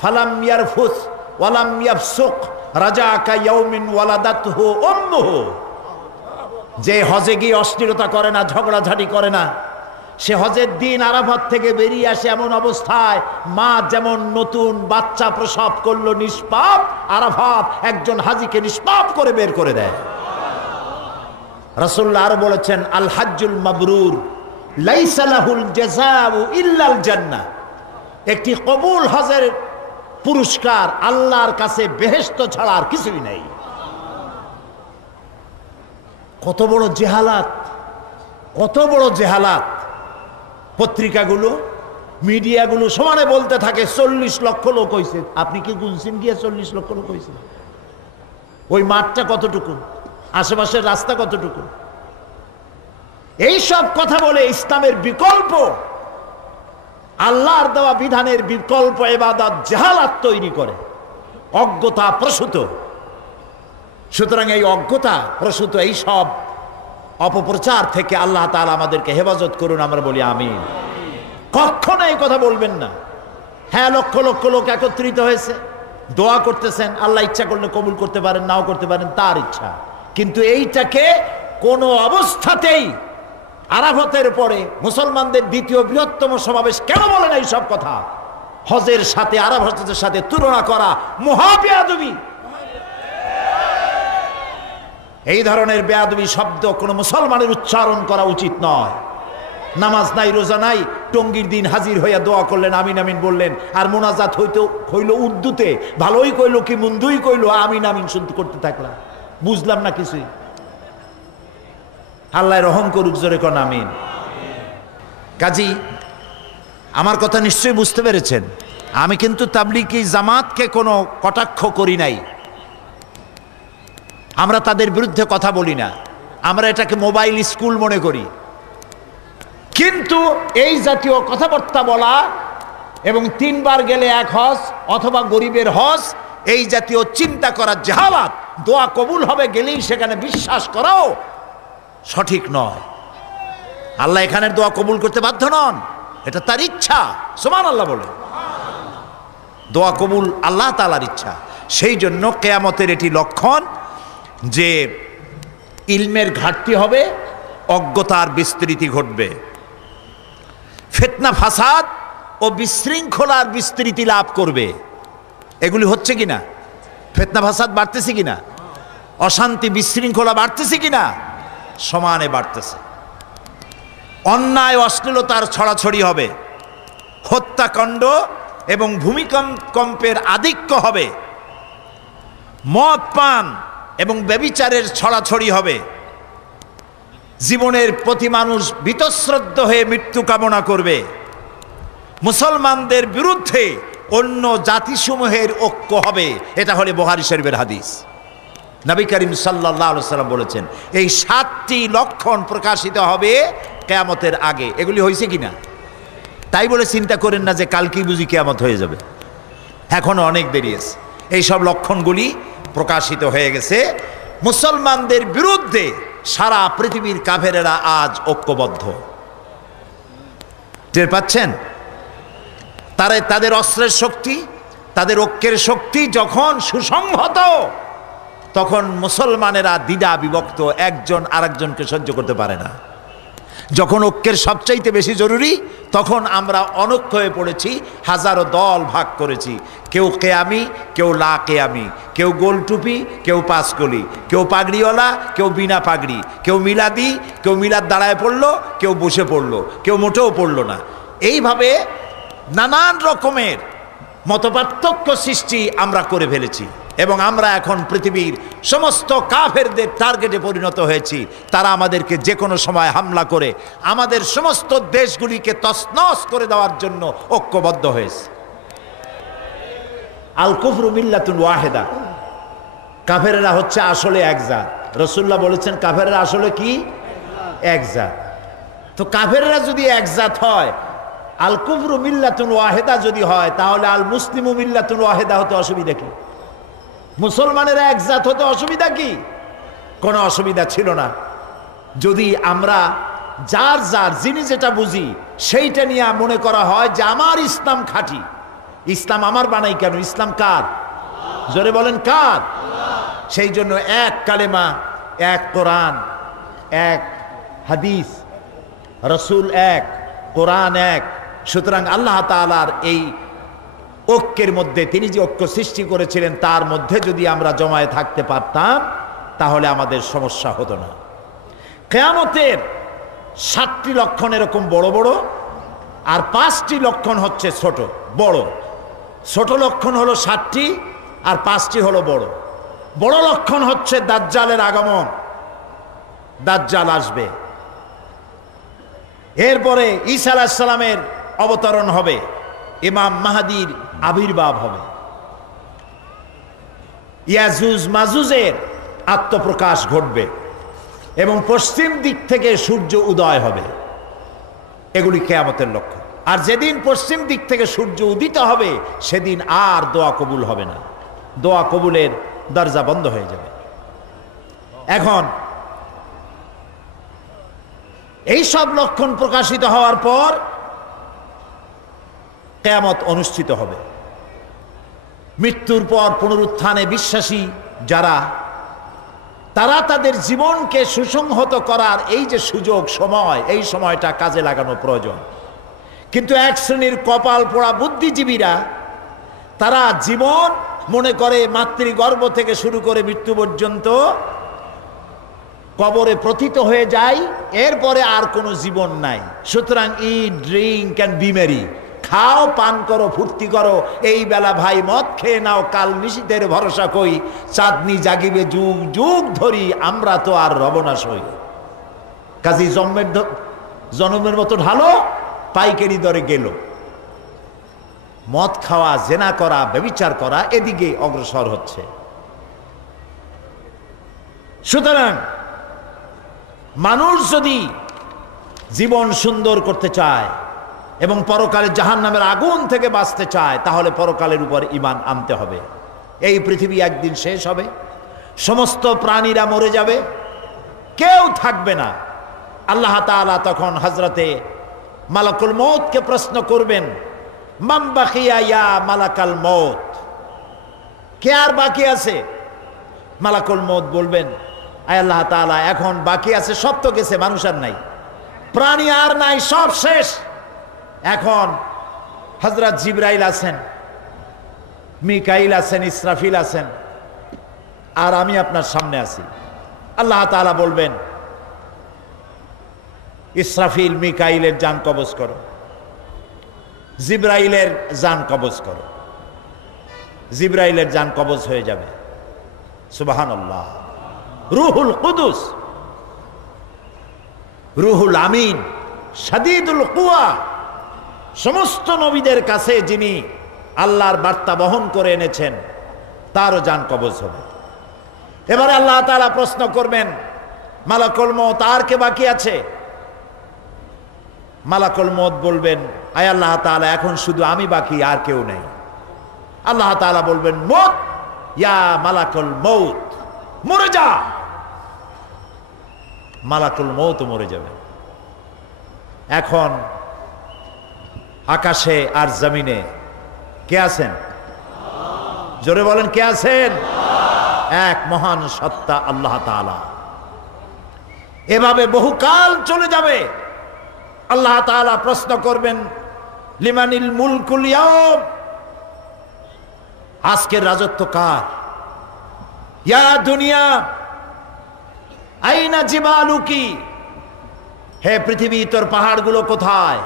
ফালাম ইয়ারফুস ওয়ালাম ইয়াফসুক রাজাকা ইয়াউমিন ওয়ালাদাতহু উম্মুহু। যে হজে গিয়ে অশ্লীলতা করে না, ঝগড়াঝাটি করে না, সে হজের দিন আরাফাত থেকে বেরিয়ে আসে এমন অবস্থায় মা যেমন নতুন বাচ্চা প্রসব করলো নিষ্পাপ, আরাফাত একজন হাজীকে নিষ্পাপ করে বের করে দেয়। রাসূলুল্লাহ আরো বলেছেন, আল হাজ্জুল মাবরুর লাইসা লাহুল জাযাউ ইল্লাল জান্নাহ। একটি কবুল হজের পুরস্কার আল্লাহর কাছে বেহেশত ছাড়া আর কিছুই নেই। কত বড় জেহালাত, কত বড় জেহালাত! পত্রিকাগুলো, মিডিয়াগুলো সমানে বলতে থাকে 40 লক্ষ লোক হয়েছে। আপনি কি গুনছেন গিয়ে 40 লক্ষ লোক হয়েছে? ওই মাঠটা কতটুকু, আশেপাশের রাস্তা কতটুকু। এই সব কথা বলে ইসলামের বিকল্প, আল্লাহর দেওয়া বিধানের বিকল্প ইবাদত জাহালাত তৈরি করে, অজ্ঞতা প্রসূত। সুতরাং এই অজ্ঞতা প্রসূত এই সব অপপ্রচার থেকে আল্লাহ তাআলা আমাদেরকে হেফাজত করুন, আমরা বলি আমিন। কখনো এই কথা বলবেন না। হ্যাঁ, লক্ষ লক্ষ লোক একত্রিত হয়েছে, দোয়া করতেছেন, আল্লাহ ইচ্ছা করলে কবুল করতে পারেন, নাও করতে পারেন, তার ইচ্ছা। কিন্তু এইটাকে কোনো অবস্থাতেই আরাফাতের পরে মুসলমানদের দ্বিতীয় বৃহত্তম সমাবেশ কেন বলেন এই সব কথা? হজের সাথে আরাফাতের সাথে তুলনা করা মহা বেয়াদবি। এই ধরনের বেয়াদবি শব্দ কোনো মুসলমানের উচ্চারণ করা উচিত নয়। নামাজ নাই, রোজা নাই, টঙ্গীর দিন হাজির হইয়া দোয়া করলেন, আমিন আমিন বললেন, আর মোনাজাত হইল উর্দুতে, ভালোই কইলো কি মন্দই কইলো, আমিন আমিন শুনতে করতে থাকলাম, বুঝলাম না কিছুই। আল্লাহ রহম করুক, জোরে কোন আমিন। কাজী আমার কথা নিশ্চয়ই বুঝতে পেরেছেন। আমি কিন্তু তাবলিগি জামাতকে কোনো কটাক্ষ করি নাই, আমরা তাদের বিরুদ্ধে কথা বলি না, আমরা এটাকে মোবাইল স্কুল মনে করি। কিন্তু এই জাতীয় কথাবার্তা বলা এবং 3 বার গেলে 1 হজ অথবা গরিবের হজ, এই জাতীয় চিন্তা করা জাহালাত, দোয়া কবুল হবে গেলেই সেখানে বিশ্বাস করাও সঠিক নয়। আল্লাহ এখানের দোয়া কবুল করতে বাধ্য নন, এটা তার ইচ্ছা। সুবহানাল্লাহ বলে, দোয়া কবুল আল্লাহ তাআলার ইচ্ছা। সেই জন্য কিয়ামতের এটি লক্ষণ যে ইলমের ঘাটতি হবে, অজ্ঞতার বিস্তৃতি ঘটবে, ফিতনা ফাসাদ ও বিশৃঙ্খলার বিস্তৃতি লাভ করবে। এগুলি হচ্ছে কিনা? ফিতনা ফাসাদ বাড়তেছে কিনা? অশান্তি বিশৃঙ্খলা বাড়তেছে কিনা? সমানে বাড়তেছে। অন্যায় অশ্লীলতার ছড়াছড়ি হবে, হত্যাকাণ্ড এবং ভূমিকম্পের আধিক্য হবে, মদ পান এবং ব্যভিচারের ছড়াছড়ি হবে, জীবনের প্রতি মানুষ বীতশ্রদ্ধ হয়ে মৃত্যু কামনা করবে, মুসলমানদের বিরুদ্ধে অন্য জাতিসমূহের ঐক্য হবে। এটা হলো বুখারী শরীফের হাদিস। নবী করিম সাল্লাল্লাহু আলাইহি ওয়াসাল্লাম বলেছেন এই 7টি লক্ষণ প্রকাশিত হবে কিয়ামতের আগে। এগুলি হয়েছে কিনা? তাই বলে চিন্তা করেন না যে কালকেই বুঝি কিয়ামত হয়ে যাবে, এখনো অনেক দেরি আছে। এই সব লক্ষণগুলি প্রকাশিত হয়ে গেছে। মুসলমানদের বিরুদ্ধে সারা পৃথিবীর কাফেরেরা আজ ঐক্যবদ্ধ, টের পাচ্ছেন? তাদের অস্ত্রের শক্তি, তাদের ঐক্যের শক্তি যখন সুসংহত, তখন মুসলমানেরা দ্বিধা বিভক্ত, একজন আরেকজনকে সহ্য করতে পারে না। যখন ঐক্যের সবচাইতে বেশি জরুরি, তখন আমরা অনৈক্য হয়ে পড়েছি, হাজারো দল ভাগ করেছি। কেউ কেয়ামি, কেউ লা কেয়ামি, কেউ গোল টুপি, কেউ পাঁচকলি, কেউ পাগড়িওয়ালা, কেউ বিনা পাগড়ি, কেউ মিলাদি, কেউ মিলাদ দাঁড়ায় পড়লো, কেউ বসে পড়লো, কেউ মোটেও পড়লো না। এইভাবে নানান রকমের মতপার্থক্য সৃষ্টি আমরা করে ফেলেছি এবং আমরা এখন পৃথিবীর সমস্ত কাফেরদের টার্গেটে পরিণত হয়েছি। তারা আমাদেরকে যে কোনো সময় হামলা করে আমাদের সমস্ত দেশগুলিকে তছনছ করে দেওয়ার জন্য ঐক্যবদ্ধ হয়েছে। আল কুফরু মিল্লাতুন ওয়াহিদা, কাফেরেরা হচ্ছে আসলে এক জাত। রাসূলুল্লাহ বলেছেন কাফেরেরা আসলে কি? এক জাত। তো কাফেরেরা যদি এক জাত হয়, আল কুফরু মিল্লাতুন ওয়াহিদা যদি হয়, তাহলে আল মুসলিমু মিল্লাতুন ওয়াহিদা হতে অসুবিধা কি? মুসলমানেরা এক জাত হতে অসুবিধা কি? কোনো অসুবিধা ছিল না যদি আমরা যার যার যিনি যেটা বুঝি সেইটা নিয়ে মনে করা হয় যে আমার ইসলাম খাঁটি। ইসলাম আমার বানাই কেন? ইসলাম কার? জোরে বলেন কার? সেই জন্য এক কালেমা, এক কোরআন, এক হাদিস, রসুল এক, কোরআন এক। সুতরাং আল্লাহ তাআলার এই ঐক্যের মধ্যে তিনি যে ঐক্য সৃষ্টি করেছিলেন তার মধ্যে যদি আমরা জমায়ে থাকতে পারতাম তাহলে আমাদের সমস্যা হতো না। কিয়ামতের 7টি লক্ষণ এরকম বড় বড়, আর 5টি লক্ষণ হচ্ছে ছোট। বড় ছোট লক্ষণ হলো 7টি, আর 5টি হলো বড়। বড় লক্ষণ হচ্ছে দাজ্জালের আগমন, দাজ্জাল আসবে। এরপরে ঈসা আলাইহিস সালামের অবতরণ হবে, ইমাম মাহদীর আবির্ভাব হবে। ইয়াজুজ মাজুজের আত্মপ্রকাশ ঘটবে এবং পশ্চিম দিক থেকে সূর্য উদয় হবে। এগুলি কিয়ামতের লক্ষণ। আর যেদিন পশ্চিম দিক থেকে সূর্য উদিত হবে সেদিন আর দোয়া কবুল হবে না, দোয়া কবুলের দরজা বন্ধ হয়ে যাবে। এখন এই সব লক্ষণ প্রকাশিত হওয়ার পর কিয়ামত অনুষ্ঠিত হবে। মৃত্যুর পর পুনরুত্থানে বিশ্বাসী যারা, তারা তাদের জীবনকে সুসংহত করার এই যে সুযোগ সময়, এই সময়টা কাজে লাগানো প্রয়োজন। কিন্তু এক শ্রেণীর কপাল পোড়া বুদ্ধিজীবীরা তারা জীবন মনে করে মাতৃগর্ভ থেকে শুরু করে মৃত্যু পর্যন্ত কবরে প্রথিত হয়ে যায়, এরপরে আর কোনো জীবন নাই। সুতরাং ইট, ড্রিঙ্ক অ্যান্ড বি মেরি, খাও, পান করো, ফুর্তি করো, এই বেলা ভাই মদ খেয়ে নাও, কাল নিশীথের ভরসা কই, চাঁদনি জাগিবে যুগ যুগ ধরি, আমরা তো আর রব না সই। কাজী জন্মের মতো ঢালো, পাইকারি দরে গেল। মদ খাওয়া, জেনা করা, ব্যভিচার করা এদিকে অগ্রসর হচ্ছে। সুতরাং মানুষ যদি জীবন সুন্দর করতে চায় এবং পরকালে জাহান্নামের আগুন থেকে বাঁচতে চায়, তাহলে পরকালের উপর ঈমান আনতে হবে। এই পৃথিবী একদিন শেষ হবে, সমস্ত প্রাণীরা মরে যাবে, কেউ থাকবে না। আল্লাহ তাআলা তখন হযরতে মালাকুল মউতকে প্রশ্ন করবেন, মান বাকিয়া ইয়া মালাকাল মউত, কে আর বাকি আছে? মালাকুল মউত বলবেন, আয় আল্লাহ তাআলা, এখন বাকি আছে, সব তো গেছে, মানুষ আর নাই, প্রাণী আর নাই, সব শেষ। এখন হযরত জিবরাইল আছেন, মিকাইল আছেন, ইসরাফিল আছেন, আর আমি আপনার সামনে আছি। আল্লাহ তাআলা বলবেন, ইসরাফিল মিকাইলের জান কবজ করো, জিবরাইলের জান কবজ করো। জিবরাইলের জান কবজ হয়ে যাবে। সুবহানাল্লাহ। রূহুল কুদুস, রূহুল আমিন, শাদীদুল কুওয়া, সমস্ত নবীদের কাছে যিনি আল্লাহর বার্তা বহন করে এনেছেন, তারও জান কবজ হবে। এবারে আল্লাহ তাআলা প্রশ্ন করবেন, মালাকুল মউত, আর কে বাকি আছে? মালাকুল মউত বলবেন, আয় আল্লাহ তাআলা, এখন শুধু আমি বাকি, আর কেউ নেই। আল্লাহ তাআলা বলবেন, মউত ইয়া মালাকুল মউত, মরে যা। মালাকুল মউত মরে যাবে। এখন আকাশে আর জমিনে কে আছেন? জোরে বলেন, কে আছেন? এক মহান সত্তা আল্লাহ তাআলা। এভাবে বহুকাল চলে যাবে। আল্লাহ তাআলা প্রশ্ন করবেন, লিমানিল মুলকুল ইয়াউম, আজকের রাজত্ব কার? ইয়া দুনিয়া আইনা জিবালুকি, হে পৃথিবী, তোর পাহাড়গুলো কোথায়?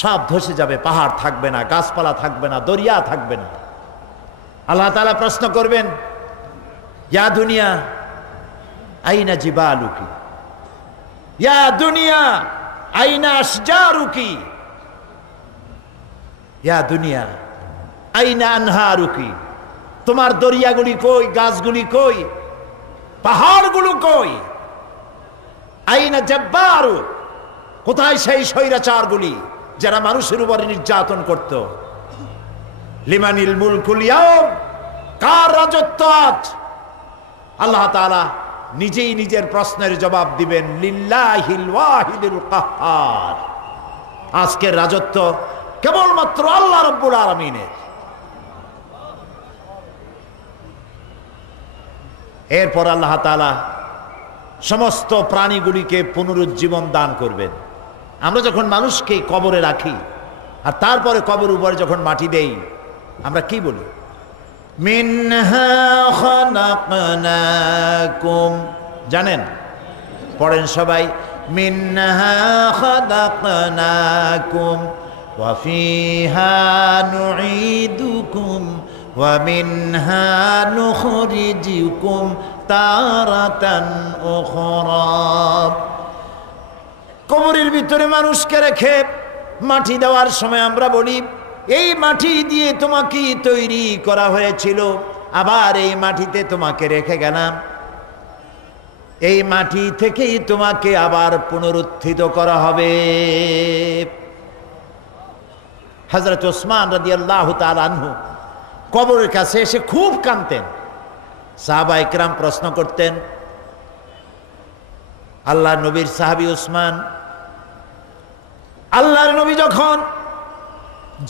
সব ধসে যাবে, পাহাড় থাকবে না, গাছপালা থাকবে না, দরিয়া থাকবে না। আল্লাহ তাআলা প্রশ্ন করবেন, ইয়া দুনিয়া আইনা জিবালুকি, ইয়া দুনিয়া আইনা আশজারুকি, ইয়া দুনিয়া আইনা আনহারুকি, তোমার দরিয়াগুলি কই, গাছগুলি কই, পাহাড়গুলো কই? আইনা জাব্বারু, কোথায় সেই স্বৈরাচারগুলি যারা মানুষের উপরে নির্যাতন করত? লিমানিল মুলকুল ইয়াউম, কার রাজত্ব আজ? আল্লাহ তাআলা নিজেই নিজের প্রশ্নের জবাব দিবেন, লিল্লাহিল ওয়াহিদুল কাহ্হার, আজকের রাজত্ব কেবলমাত্র আল্লাহ রাব্বুল আলামিনের। এরপর আল্লাহ তাআলা সমস্ত প্রাণীগুলিকে পুনরুজ্জীবন দান করবেন। আমরা যখন মানুষকে কবরে রাখি আর তারপরে কবর উপরে যখন মাটি দেই, আমরা কি বলি? মিনহা খালাকনাকুম, জানেন? পড়েন সবাই, মিনহা খালাকনাকুম ওয়া ফিহা নুঈদুকুম ওয়া মিনহা নুখরিজুকুম তারাতান উখরা। কবরের ভিতরে মানুষকে রেখে মাটি দেওয়ার সময় আমরা বলি, এই মাটি দিয়ে তোমাকে তৈরি করা হয়েছিল, আবার এই মাটিতে তোমাকে রেখে গেলাম, এই মাটি থেকেই তোমাকে আবার পুনরুত্থিত করা হবে। হযরত ওসমান রাদিয়াল্লাহু তাআলা আনহু কবরের কাছে এসে খুব কাঁদতেন। সাহাবায়ে কেরাম প্রশ্ন করতেন, আল্লাহর নবীর সাহাবী ওসমান, আল্লাহর নবী যখন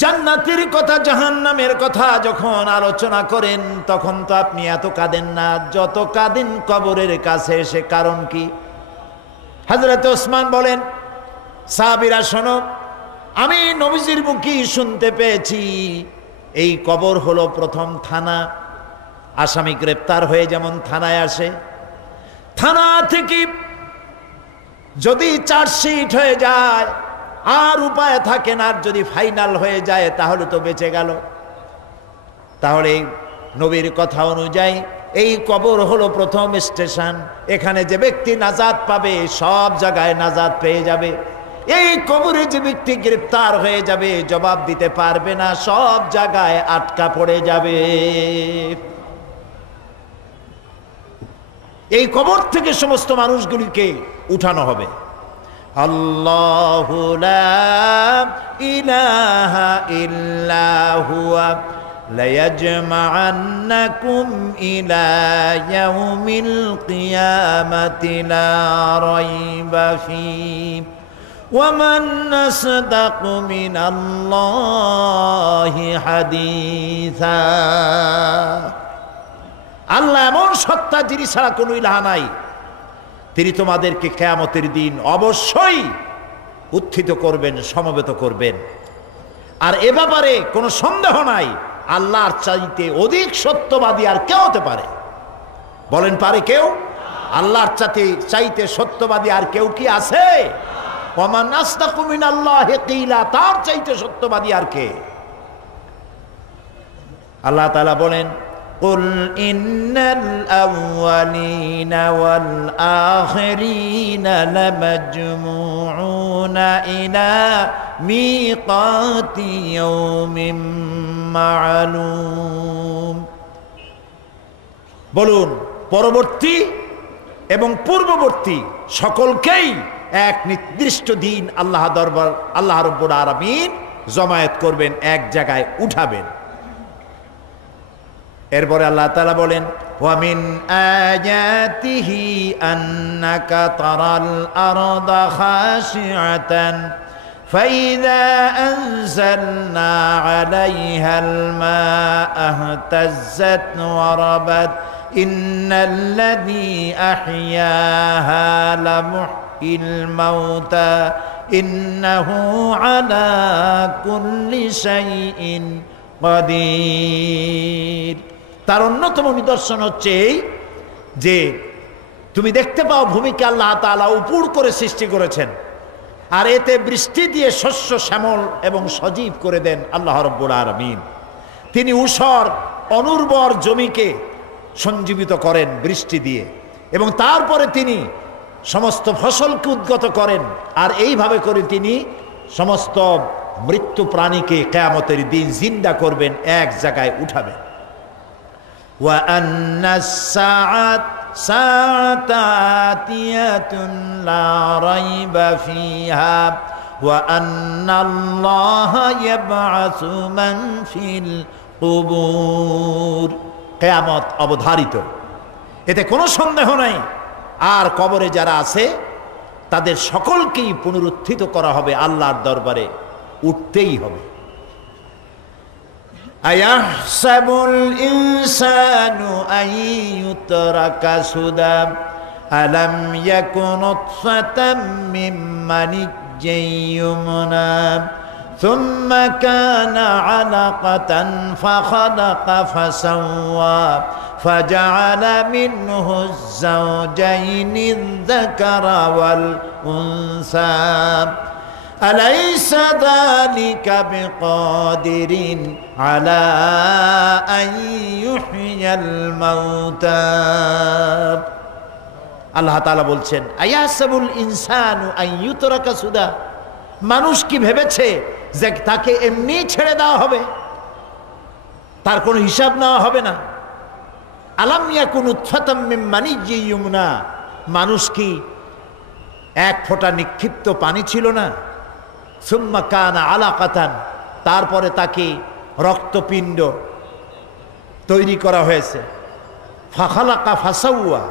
জান্নাতের কথা জাহান্নামের কথা যখন আলোচনা করেন তখন তো আপনি এত কাঁদেন না, যত কাঁদেন কবরের কাছে এসে, কারণ কি? হযরত ওসমান বলেন, সাহাবীরা শোনো, আমি নবীজির মুখে শুনতে পেয়েছি এই কবর হলো প্রথম থানা। আসামি গ্রেপ্তার হয়ে যেমন থানায় আসে, থানা থেকে যদি চার্জশিট হয়ে যায় আর উপায় থাকে না, আর যদি ফাইনাল হয়ে যায় তাহলে তো বেঁচে গেল। তাহলে নবীর কথা অনুযায়ী এই কবর হলো প্রথম স্টেশন। এখানে যে ব্যক্তি নাজাত পাবে সব জায়গায় নাজাত পেয়ে যাবে। এই কবরে যে ব্যক্তি গ্রেফতার হয়ে যাবে, জবাব দিতে পারবে না, সব জায়গায় আটকা পড়ে যাবে। এই কবর থেকে সমস্ত মানুষগুলিকে উঠানো হবে। আল্লাহু লা ইলাহা ইল্লা হুয়া লায়াজমাআন্নাকুম ইলা ইয়াউমিল কিয়ামাতি লা রাইবা ফীহি ওয়া মান আসদাকু মিনাল্লাহি হাদীসা। আল্লাহ এমন সত্তা যিনি ছাড়া কোনো ইলাহা নাই, তিনি তোমাদেরকে কিয়ামতের দিন অবশ্যই উত্থিত করবেন, সমবেত করবেন। আর এ ব্যাপারে কোনো সন্দেহ নাই, আল্লাহর চাইতে অধিক সত্যবাদী আর কেউ হতে পারে? বলেন, পারে কেউ? আল্লাহর চাইতে সত্যবাদী আর কেউ কি আছে? ওয়া মান আসদাকু মিনাল্লাহি কিলা, তার চাইতে সত্যবাদী আর কে? আল্লাহ তাআলা বলেন, কুল ইন্নাল আউয়ালিনা ওয়াল আখিরিনা লামাজমুউনা ইলা মিকাতি ইয়াউমিন মা'লুম। বলুন, পরবর্তী এবং পূর্ববর্তী সকলকেই এক নির্দিষ্ট দিন আল্লাহ দরবার, আল্লাহ রাব্বুল আলামিন জমায়েত করবেন, এক জায়গায় উঠাবেন। এরপরে আল্লাহ তাআলা বলেন, ওয়া মিন আয়াতিহি আন্নাকা তারাল আরদা খাশিআতান ফাইযা আনজালনা আলাইহাল মাআ ইহতাজ্জাত ওয়া রাবাত ইন্নাল্লাযী আহইয়াহা লামুহয়িল মাউতা ইন্নাহু আলা কুল্লি শাইইন কাদির। তার অন্যতম নিদর্শন হচ্ছে এই যে তুমি দেখতে পাও ভূমিকে আল্লাহ তাআলা উপর করে সৃষ্টি করেছেন, আর এতে বৃষ্টি দিয়ে শস্য শ্যামল এবং সজীব করে দেন আল্লাহ রাব্বুল আলামিন। তিনি ঊষর অনুর্বর জমিকে সঞ্জীবিত করেন বৃষ্টি দিয়ে, এবং তারপরে তিনি সমস্ত ফসলকে উদ্গত করেন, আর এইভাবে করে তিনি সমস্ত মৃত্যু প্রাণীকে কিয়ামতের দিন জিন্দা করবেন, এক জায়গায় উঠাবেন। ওয়া আন্নাস সাআতা আতিয়াতুন লা রাইবা ফিহা ওয়া আন্নাল্লাহা ইয়াবআসু মান ফিল কুবুর। কিয়ামত অবধারিত, এতে কোনো সন্দেহ নাই। আর কবরে যারা আছে তাদের সকলকেই পুনরুত্থিত করা হবে, আল্লাহর দরবারে উঠতেই হবে। আয়াহসাবুল ইনসানু আইয়ুতরাকা সুদা আলাম ইয়াকুন নুতফাতাম মিন মানিয়্যিন ইউমনা সুম্মা কানা আলাকাতান ফাখালাকা ফাসাওয়া ফাজআলা মিনহু আয-যাওজাইনি আয-যাকারা ওয়াল উনসা আলাইসা যালিকা বিকাদিরিন আলা আন ইউহইয়াল মাউতা। আল্লাহ তাআলা বলছেন, আয়াসাবুল ইনসানু আন ইউতরাকা সুদা, মানুষ কি ভেবেছে যে তাকে এমনি ছেড়ে দেওয়া হবে, তার কোনো হিসাব নেওয়া হবে না। আলাম ইয়াকুন উৎফাতাম মিন মানিয়্যিন ইউমনা, মানুষ কি এক ফোঁটা নিক্ষিপ্ত পানি ছিল না? সুম্মা কানা আলাকাতান, তারপরে তাকে রক্তপিণ্ড তৈরি করা হয়েছে। ফাখালাকা ফাসাওয়া,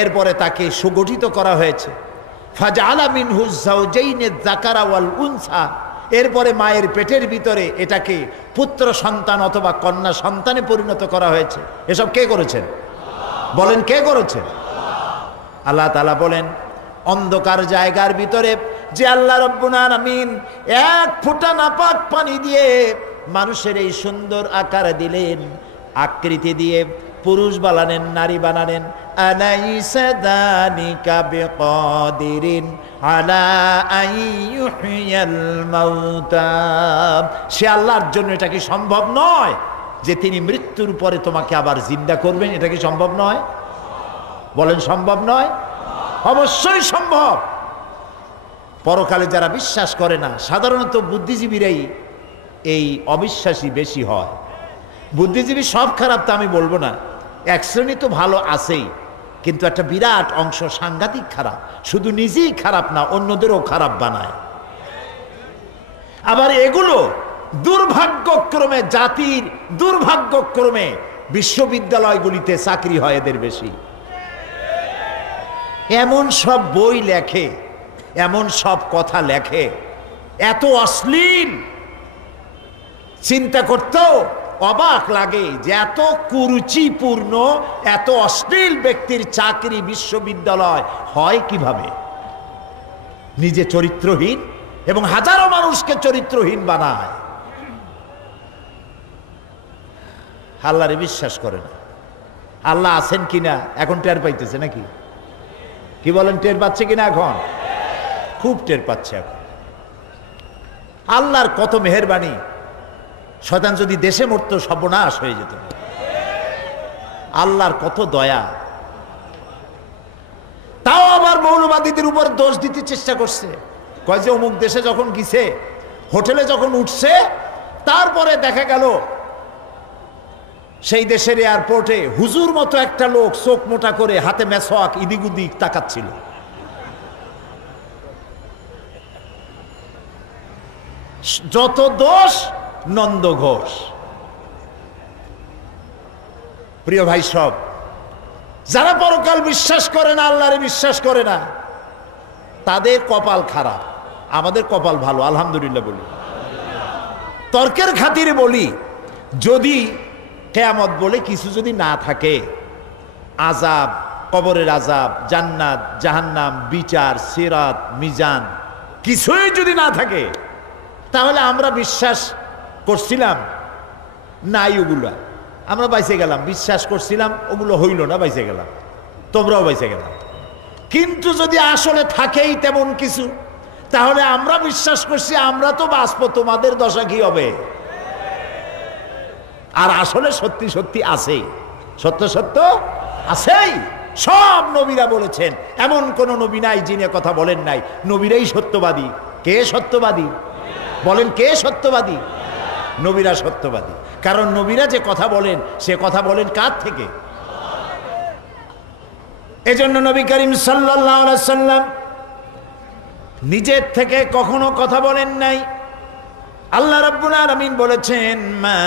এরপরে তাকে সুগঠিত করা হয়েছে। ফাজআলা মিনহু যাওজাইনি যাকারা ওয়াল উনসা, এরপরে মায়ের পেটের ভিতরে এটাকে পুত্র সন্তান অথবা কন্যা সন্তানে পরিণত করা হয়েছে। এসব কে করেছেন? বলেন কে করেছেন? আল্লাহ তাআলা বলেন, অন্ধকার জায়গার ভিতরে যে আল্লাহ রাব্বুল আলামিন এক ফোঁটা নাপাক পানি দিয়ে মানুষের এই সুন্দর আকার দিলেন, আকৃতি দিয়ে পুরুষ বানালেন, নারী বানালেন। আলাইসা যালিকা বিকাদিরিন আলা আইয়ুহিয়াল মাউতা, সে আল্লাহর জন্য এটা কি সম্ভব নয় যে তিনি মৃত্যুর পরে তোমাকে আবার জিন্দা করবেন? এটা কি সম্ভব নয়? বলেন সম্ভব নয়? অবশ্যই সম্ভব। পরকালে যারা বিশ্বাস করে না, সাধারণত বুদ্ধিজীবীরাই এই অবিশ্বাসী বেশি হয়। বুদ্ধিজীবী সব খারাপ তা আমি বলবো না, এক শ্রেণী তো ভালো আছেই, কিন্তু একটা বিরাট অংশ সাংঘাতিক খারাপ। শুধু নিজেই খারাপ না, অন্যদেরও খারাপ বানায়। আবার এগুলো দুর্ভাগ্যক্রমে, জাতির দুর্ভাগ্যক্রমে বিশ্ববিদ্যালয়গুলিতে চাকরি হয় এদের বেশি। এমন সব বই লেখে, এমন সব কথা লেখে, এত অশ্লীল, চিন্তা করতেও অবাক লাগে যে এত কুরুচিপূর্ণ, এত অশ্লীল ব্যক্তির চাকরি বিশ্ববিদ্যালয় হয় কিভাবে? নিজে চরিত্রহীন এবং হাজারো মানুষকে চরিত্রহীন বানায়। আল্লাহরে বিশ্বাস করে না। আল্লাহ আছেন কিনা এখন টের পাইতেছে নাকি? কি বলেন, টের পাচ্ছে কিনা? এখন খুব টের পাচ্ছে। এখন আল্লাহর কত মেহেরবানি, শয়তান যদি দেশে মরতো সর্বনাশ হয়ে যেত। আল্লাহর কত দয়া। তাও আবার মৌলবাদীদের উপর দোষ দিতে চেষ্টা করছে। কয় যে অমুক দেশে যখন গেছে, হোটেলে যখন উঠছে, তারপরে দেখা গেল সেই দেশের এয়ারপোর্টে হুজুর মতো একটা লোক চোখ মোটা করে হাতে মেসওয়াক ইদিক উদিক তাকাচ্ছিল। যত দোষ নন্দ ঘোষ। প্রিয় ভাই, সব যারা পরকাল বিশ্বাস করে না, আল্লাহরে বিশ্বাস করে না, তাদের কপাল খারাপ। আমাদের কপাল ভালো, আলহামদুলিল্লাহ বলি। তর্কের খাতিরে বলি, যদি কিয়ামত বলে কিছু যদি না থাকে, আযাব, কবরের আযাব, জান্নাত, জাহান্নাম, বিচার, সিরাত, মিজান, কিছুই যদি না থাকে, তাহলে আমরা বিশ্বাস করছিলাম নাই ওগুলো, আমরা বাইসে গেলাম। বিশ্বাস করছিলাম, ওগুলো হইল না, বাইসে গেলাম, তোমরাও বাইসে গেলাম। কিন্তু যদি আসলে থাকেই তেমন কিছু, তাহলে আমরা বিশ্বাস করছি আমরা তো বাঁচবো, তোমাদের দশা কি হবে? আর আসলে সত্যি সত্যি আছেই, সত্য সত্য আছেই। সব নবীরা বলেছেন, এমন কোন নবী নাই যিনি কথা বলেন নাই। নবীরাই সত্যবাদী। কে সত্যবাদী? বলেন কে সত্যবাদী? নবীরা সত্যবাদী। কারণ নবীরা যে কথা বলেন, সে কথা বলেন কার থেকে? এজন্য নবী করিম সাল্লাল্লাহু আলাইহি ওয়াসাল্লাম নিজের থেকে কখনো কথা বলেন নাই। আল্লাহ রাব্বুল আলামিন বলেছেন, মা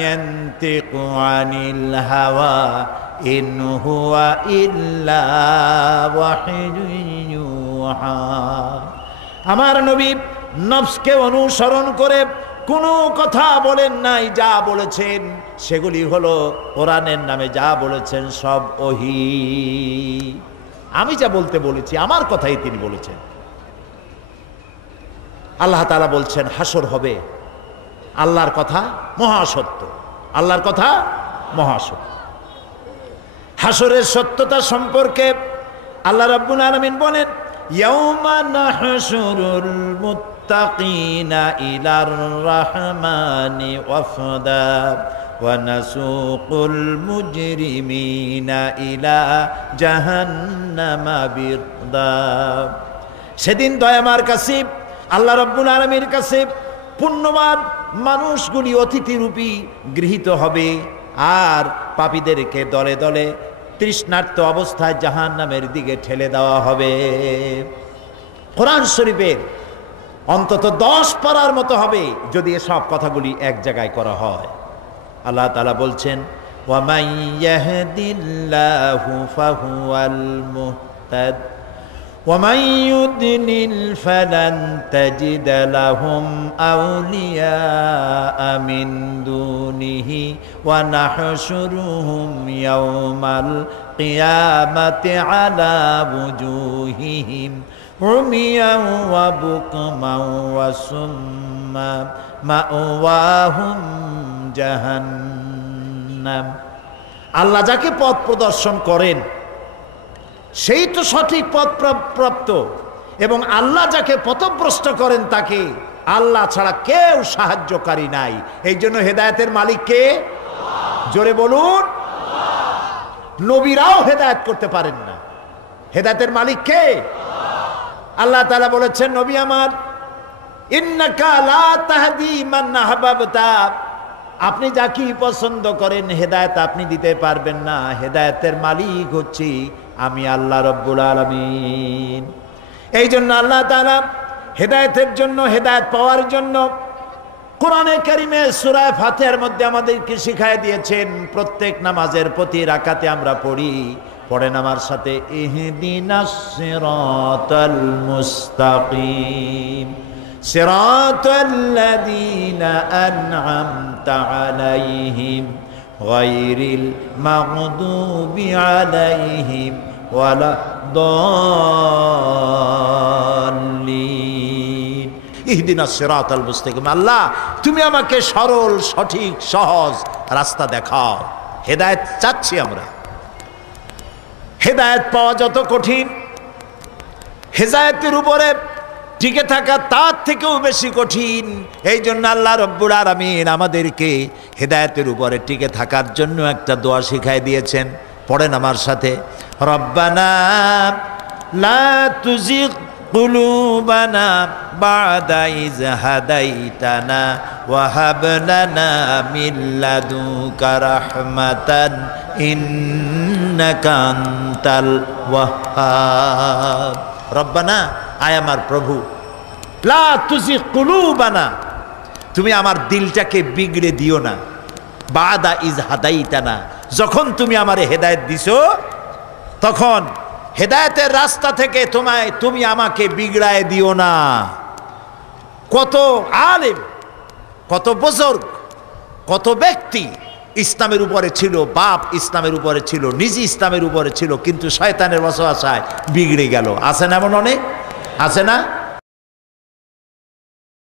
ইয়ানতিকু আনিল হাওয়া ইন হুয়া ইল্লা ওয়াহিয়ুন ইউহা। আমার নবী নফসকে অনুসরণ করে কোনো কথা বলেন নাই। যা বলেছেন সেগুলি হলো কোরআনের নামে যা বলেছেন সব ওহী। আমি যা বলতে বলেছি আমার কথাই তিনি বলেছেন। আল্লাহ তাআলা বলছেন হাসর হবে। আল্লাহর কথা মহাসত্য, আল্লাহর কথা মহাসত্য। হাসরের সত্যতা সম্পর্কে আল্লাহ রাব্বুল আলামিন বলেন, ইয়াউমা নাহশুরুল মুত্তাকিনা ইলার রাহমানি ওয়াফদা ওয়া নাসুকুল মুজরিমিনা ইলা জাহান্নামা বিরদা। সেদিন দয়াময় কাছে আল্লাহ রাব্বুল আলামিনের কাছে পুণ্যবান মানুষগুলি অতিথিরূপী গৃহীত হবে, আর পাপীদেরকে দলে দলে তৃষ্ণার্ত অবস্থায় জাহান্নামের দিকে ঠেলে দেওয়া হবে। কোরআন শরীফের অন্তত 10 পারার মতো হবে যদি এসব কথাগুলি এক জায়গায় করা হয়। আল্লাহ তাআলা বলছেন, ওয়ামান ইয়াহদিল্লাহু ফাহুয়াল মুহতাদ ওয়ামান ইউদ্লিল ফালান তাজিদ লাহুম আউলিয়া মিন দুনিহি ওয়া নাহশুরুহুম ইয়াওমাল কিয়ামাতি আলা বুজুহিহিম উমিয়ান ওয়া বুকমান ওয়া সুম্মা মাওয়াহুম জাহান্নাম। আল্লাহ যাকে পথ প্রদর্শন করেন সেই তো সঠিক পথ প্রাপ্ত, এবং আল্লাহ যাকে পথভ্রষ্ট করেন তাকে আল্লাহ ছাড়া কেউ সাহায্যকারী নাই। এই জন্য হেদায়েতের মালিক কে? জোরে বলুন। নবীরাও হেদায়েত করতে পারেন না, হেদায়েতের মালিক কে? আল্লাহ তাআলা বলেছেন, নবী আমার, ইন্নাকা লা তাহদি মান আহবাবতা, আপনি যাকে পছন্দ করেন হেদায়েত আপনি দিতে পারবেন না, হেদায়েতের মালিক হচ্ছি আমি আল্লাহ রব্বুল আলামিন। এই জন্য আল্লাহ তাআলা হেদায়েতের জন্য, হেদায়েত পাওয়ার জন্য কোরআনে কারীমে সূরা ফাতিহার মধ্যে আমাদেরকে শিখায় দিয়েছেন। প্রত্যেক নামাজের প্রতি রাকাতে আমরা পড়েন আমার সাথে, ইহদিনাস সিরাতাল মুস্তাকিম সিরাতাল্লাযীনা আন'আমতা আলাইহিম গায়রিল মাগদুবি আলাইহিম ওয়ালাদ-দাল্লিন। ইহদিনাস সিরাতাল মুস্তাকিম, আল্লাহ তুমি আমাকে সরল, সঠিক, সহজ রাস্তা দেখাও। হেদায়েত চাচ্ছি আমরা। হেদায়েত পাওয়া যত কঠিন, হেদায়েতের উপরে টিকে থাকা তার থেকেও বেশি কঠিন। এই জন্য আল্লাহ রব্বুল আলামিন আমাদেরকে হেদায়েতের উপরে টিকে থাকার জন্য একটা দোয়া শিখাই দিয়েছেন। পড়েন আমার সাথে, রব্বানা লা তুজিগ কুলুবানা বা'দা ইয হাদাইতানা ওয়া হাব লানা মিন লাদুনকা রাহমাতান ইন্নাকা আনতাল ওয়াহ্হাব। রব্বানা, আয় আমার প্রভু, লা তুজিগ কুলুবানা, তুমি আমার দিলটাকে বিগড়ে দিও না, বা'দা ইয হাদাইতানা, যখন তুমি আমারে হেদায়েত দিছো তখন হেদায়েতের রাস্তা থেকে তুমি আমাকে বিগড়ায় দিও না। কত আলেম, কত বুজুর্গ, কত ব্যক্তি ইসলামের উপরে ছিল, বাপ ইসলামের উপরে ছিল, নিজে ইসলামের উপরে ছিল, কিন্তু শয়তানের ওয়াসওয়াসায় বিগড়ে গেল। আছে না এমন অনেক? আছে না?